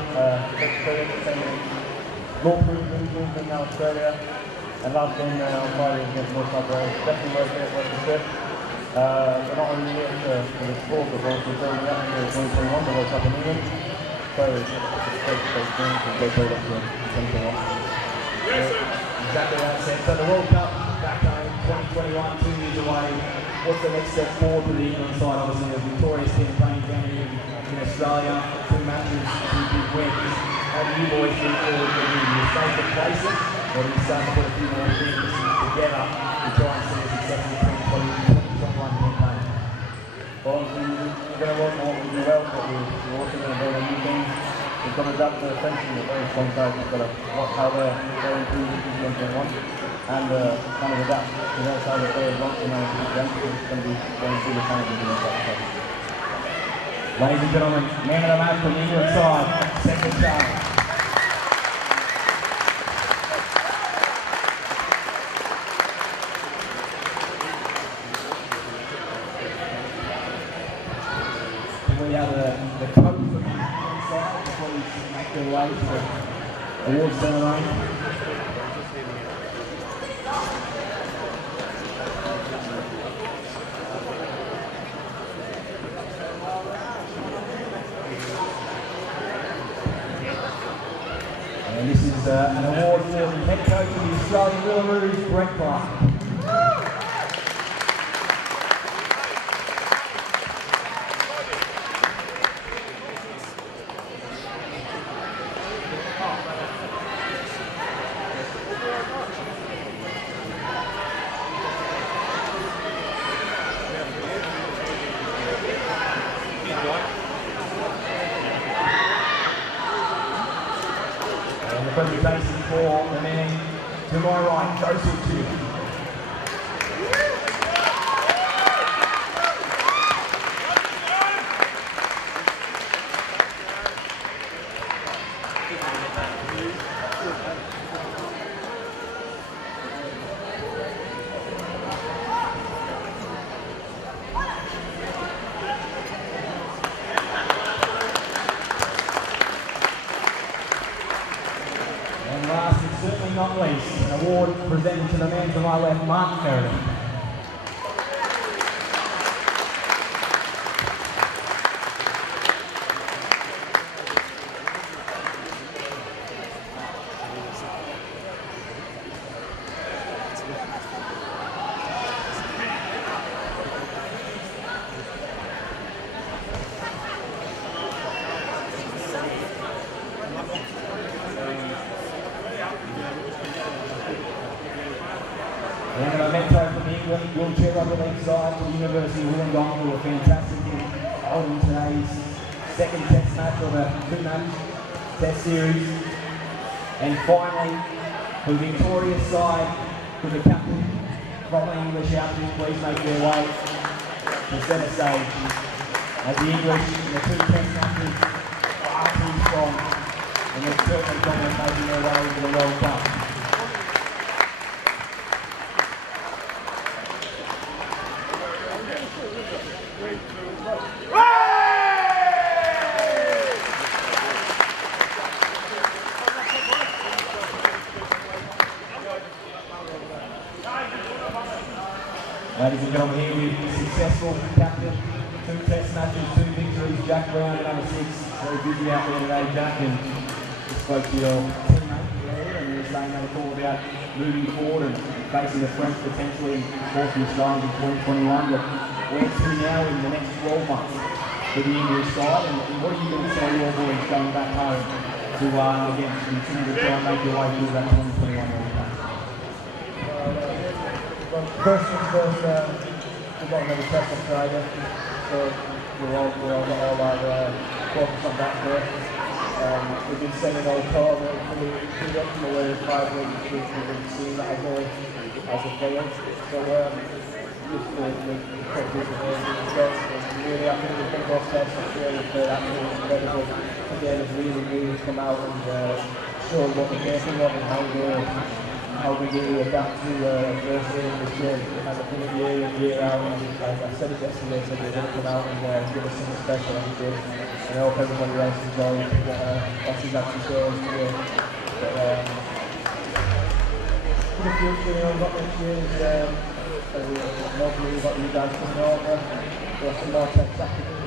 Law Proof in Australia. And last game on Friday against North Sudbury. Definitely worth it, worth the trip. We're not only here for the sport, but also building up into 2021, the World Cup in England. So it's a great experience and great build up to 2021. Exactly that said. So the World Cup back home, 2021, 2 years away. What's the next step forward for the England side? Obviously, a victorious campaign down here in Australia, 2 matches, 2 big wins. How do you boys move forward from here? Do you stay complacent, or do you start to put a few more things together to try and see a successful 2021 campaign? Well, we're going to work more, we'll do well, but we're also going to build a new team. We've got to adapt to the French and a very strong coach. We've got to watch how they're improving in 2021. And kind of adapt to that side of the play as well. It's going to be going through the challenges in that. Ladies and gentlemen, man of the match from the England side, Sepachuk. We have the coach from the England side before we make their way to the awards ceremony. And this is an award for the head coach of the Australian Wheelaroos, Brett Clark. Presentation for the man to my right, Joseph Chiu. And last and certainly not least, an award presented to the man to my left, Mark Meredith. And a memento from the England Wheelchair Rugby League side for the University of Wollongong, who were fantastic in holding today's second test match or the 2-match test series. And finally, for the victorious side, with the captain, from the English outfit, please make their way to centre stage. As the English in the 2 test matches are too strong, and they're certainly dominant making their way into the World Cup. Ladies and gentlemen, here with successful captain, 2 test matches, 2 victories, Jack Brown at number 6. Very busy out there today, Jack, and just spoke to your teammate earlier, and you were saying that it's all about moving forward and facing the French potentially in fourth Australians in 2021. But where to now in the next 12 months for the English side, and what are you going to tell your boys going back home to, again, continue to try and make your way through that 2021 World Cup? First things first, we've got another test on Friday, so we'll all got all our focus on that first. We've been sending all tour for the introduction of the 5 weeks we've been seeing that as a fail. So just the results, really I think we've those tests on Friday played absolutely incredible. Again, it's really come out and showed what we're capable of and how we really adapt to adversity in this game. And I think year in, year out, and I said it yesterday, I said we're going to come out and give us something special, and we did. And I hope everybody else enjoyed what he's actually shown today. But for the future, what next year is hopefully we've got you guys coming over. We've got some more tech tactical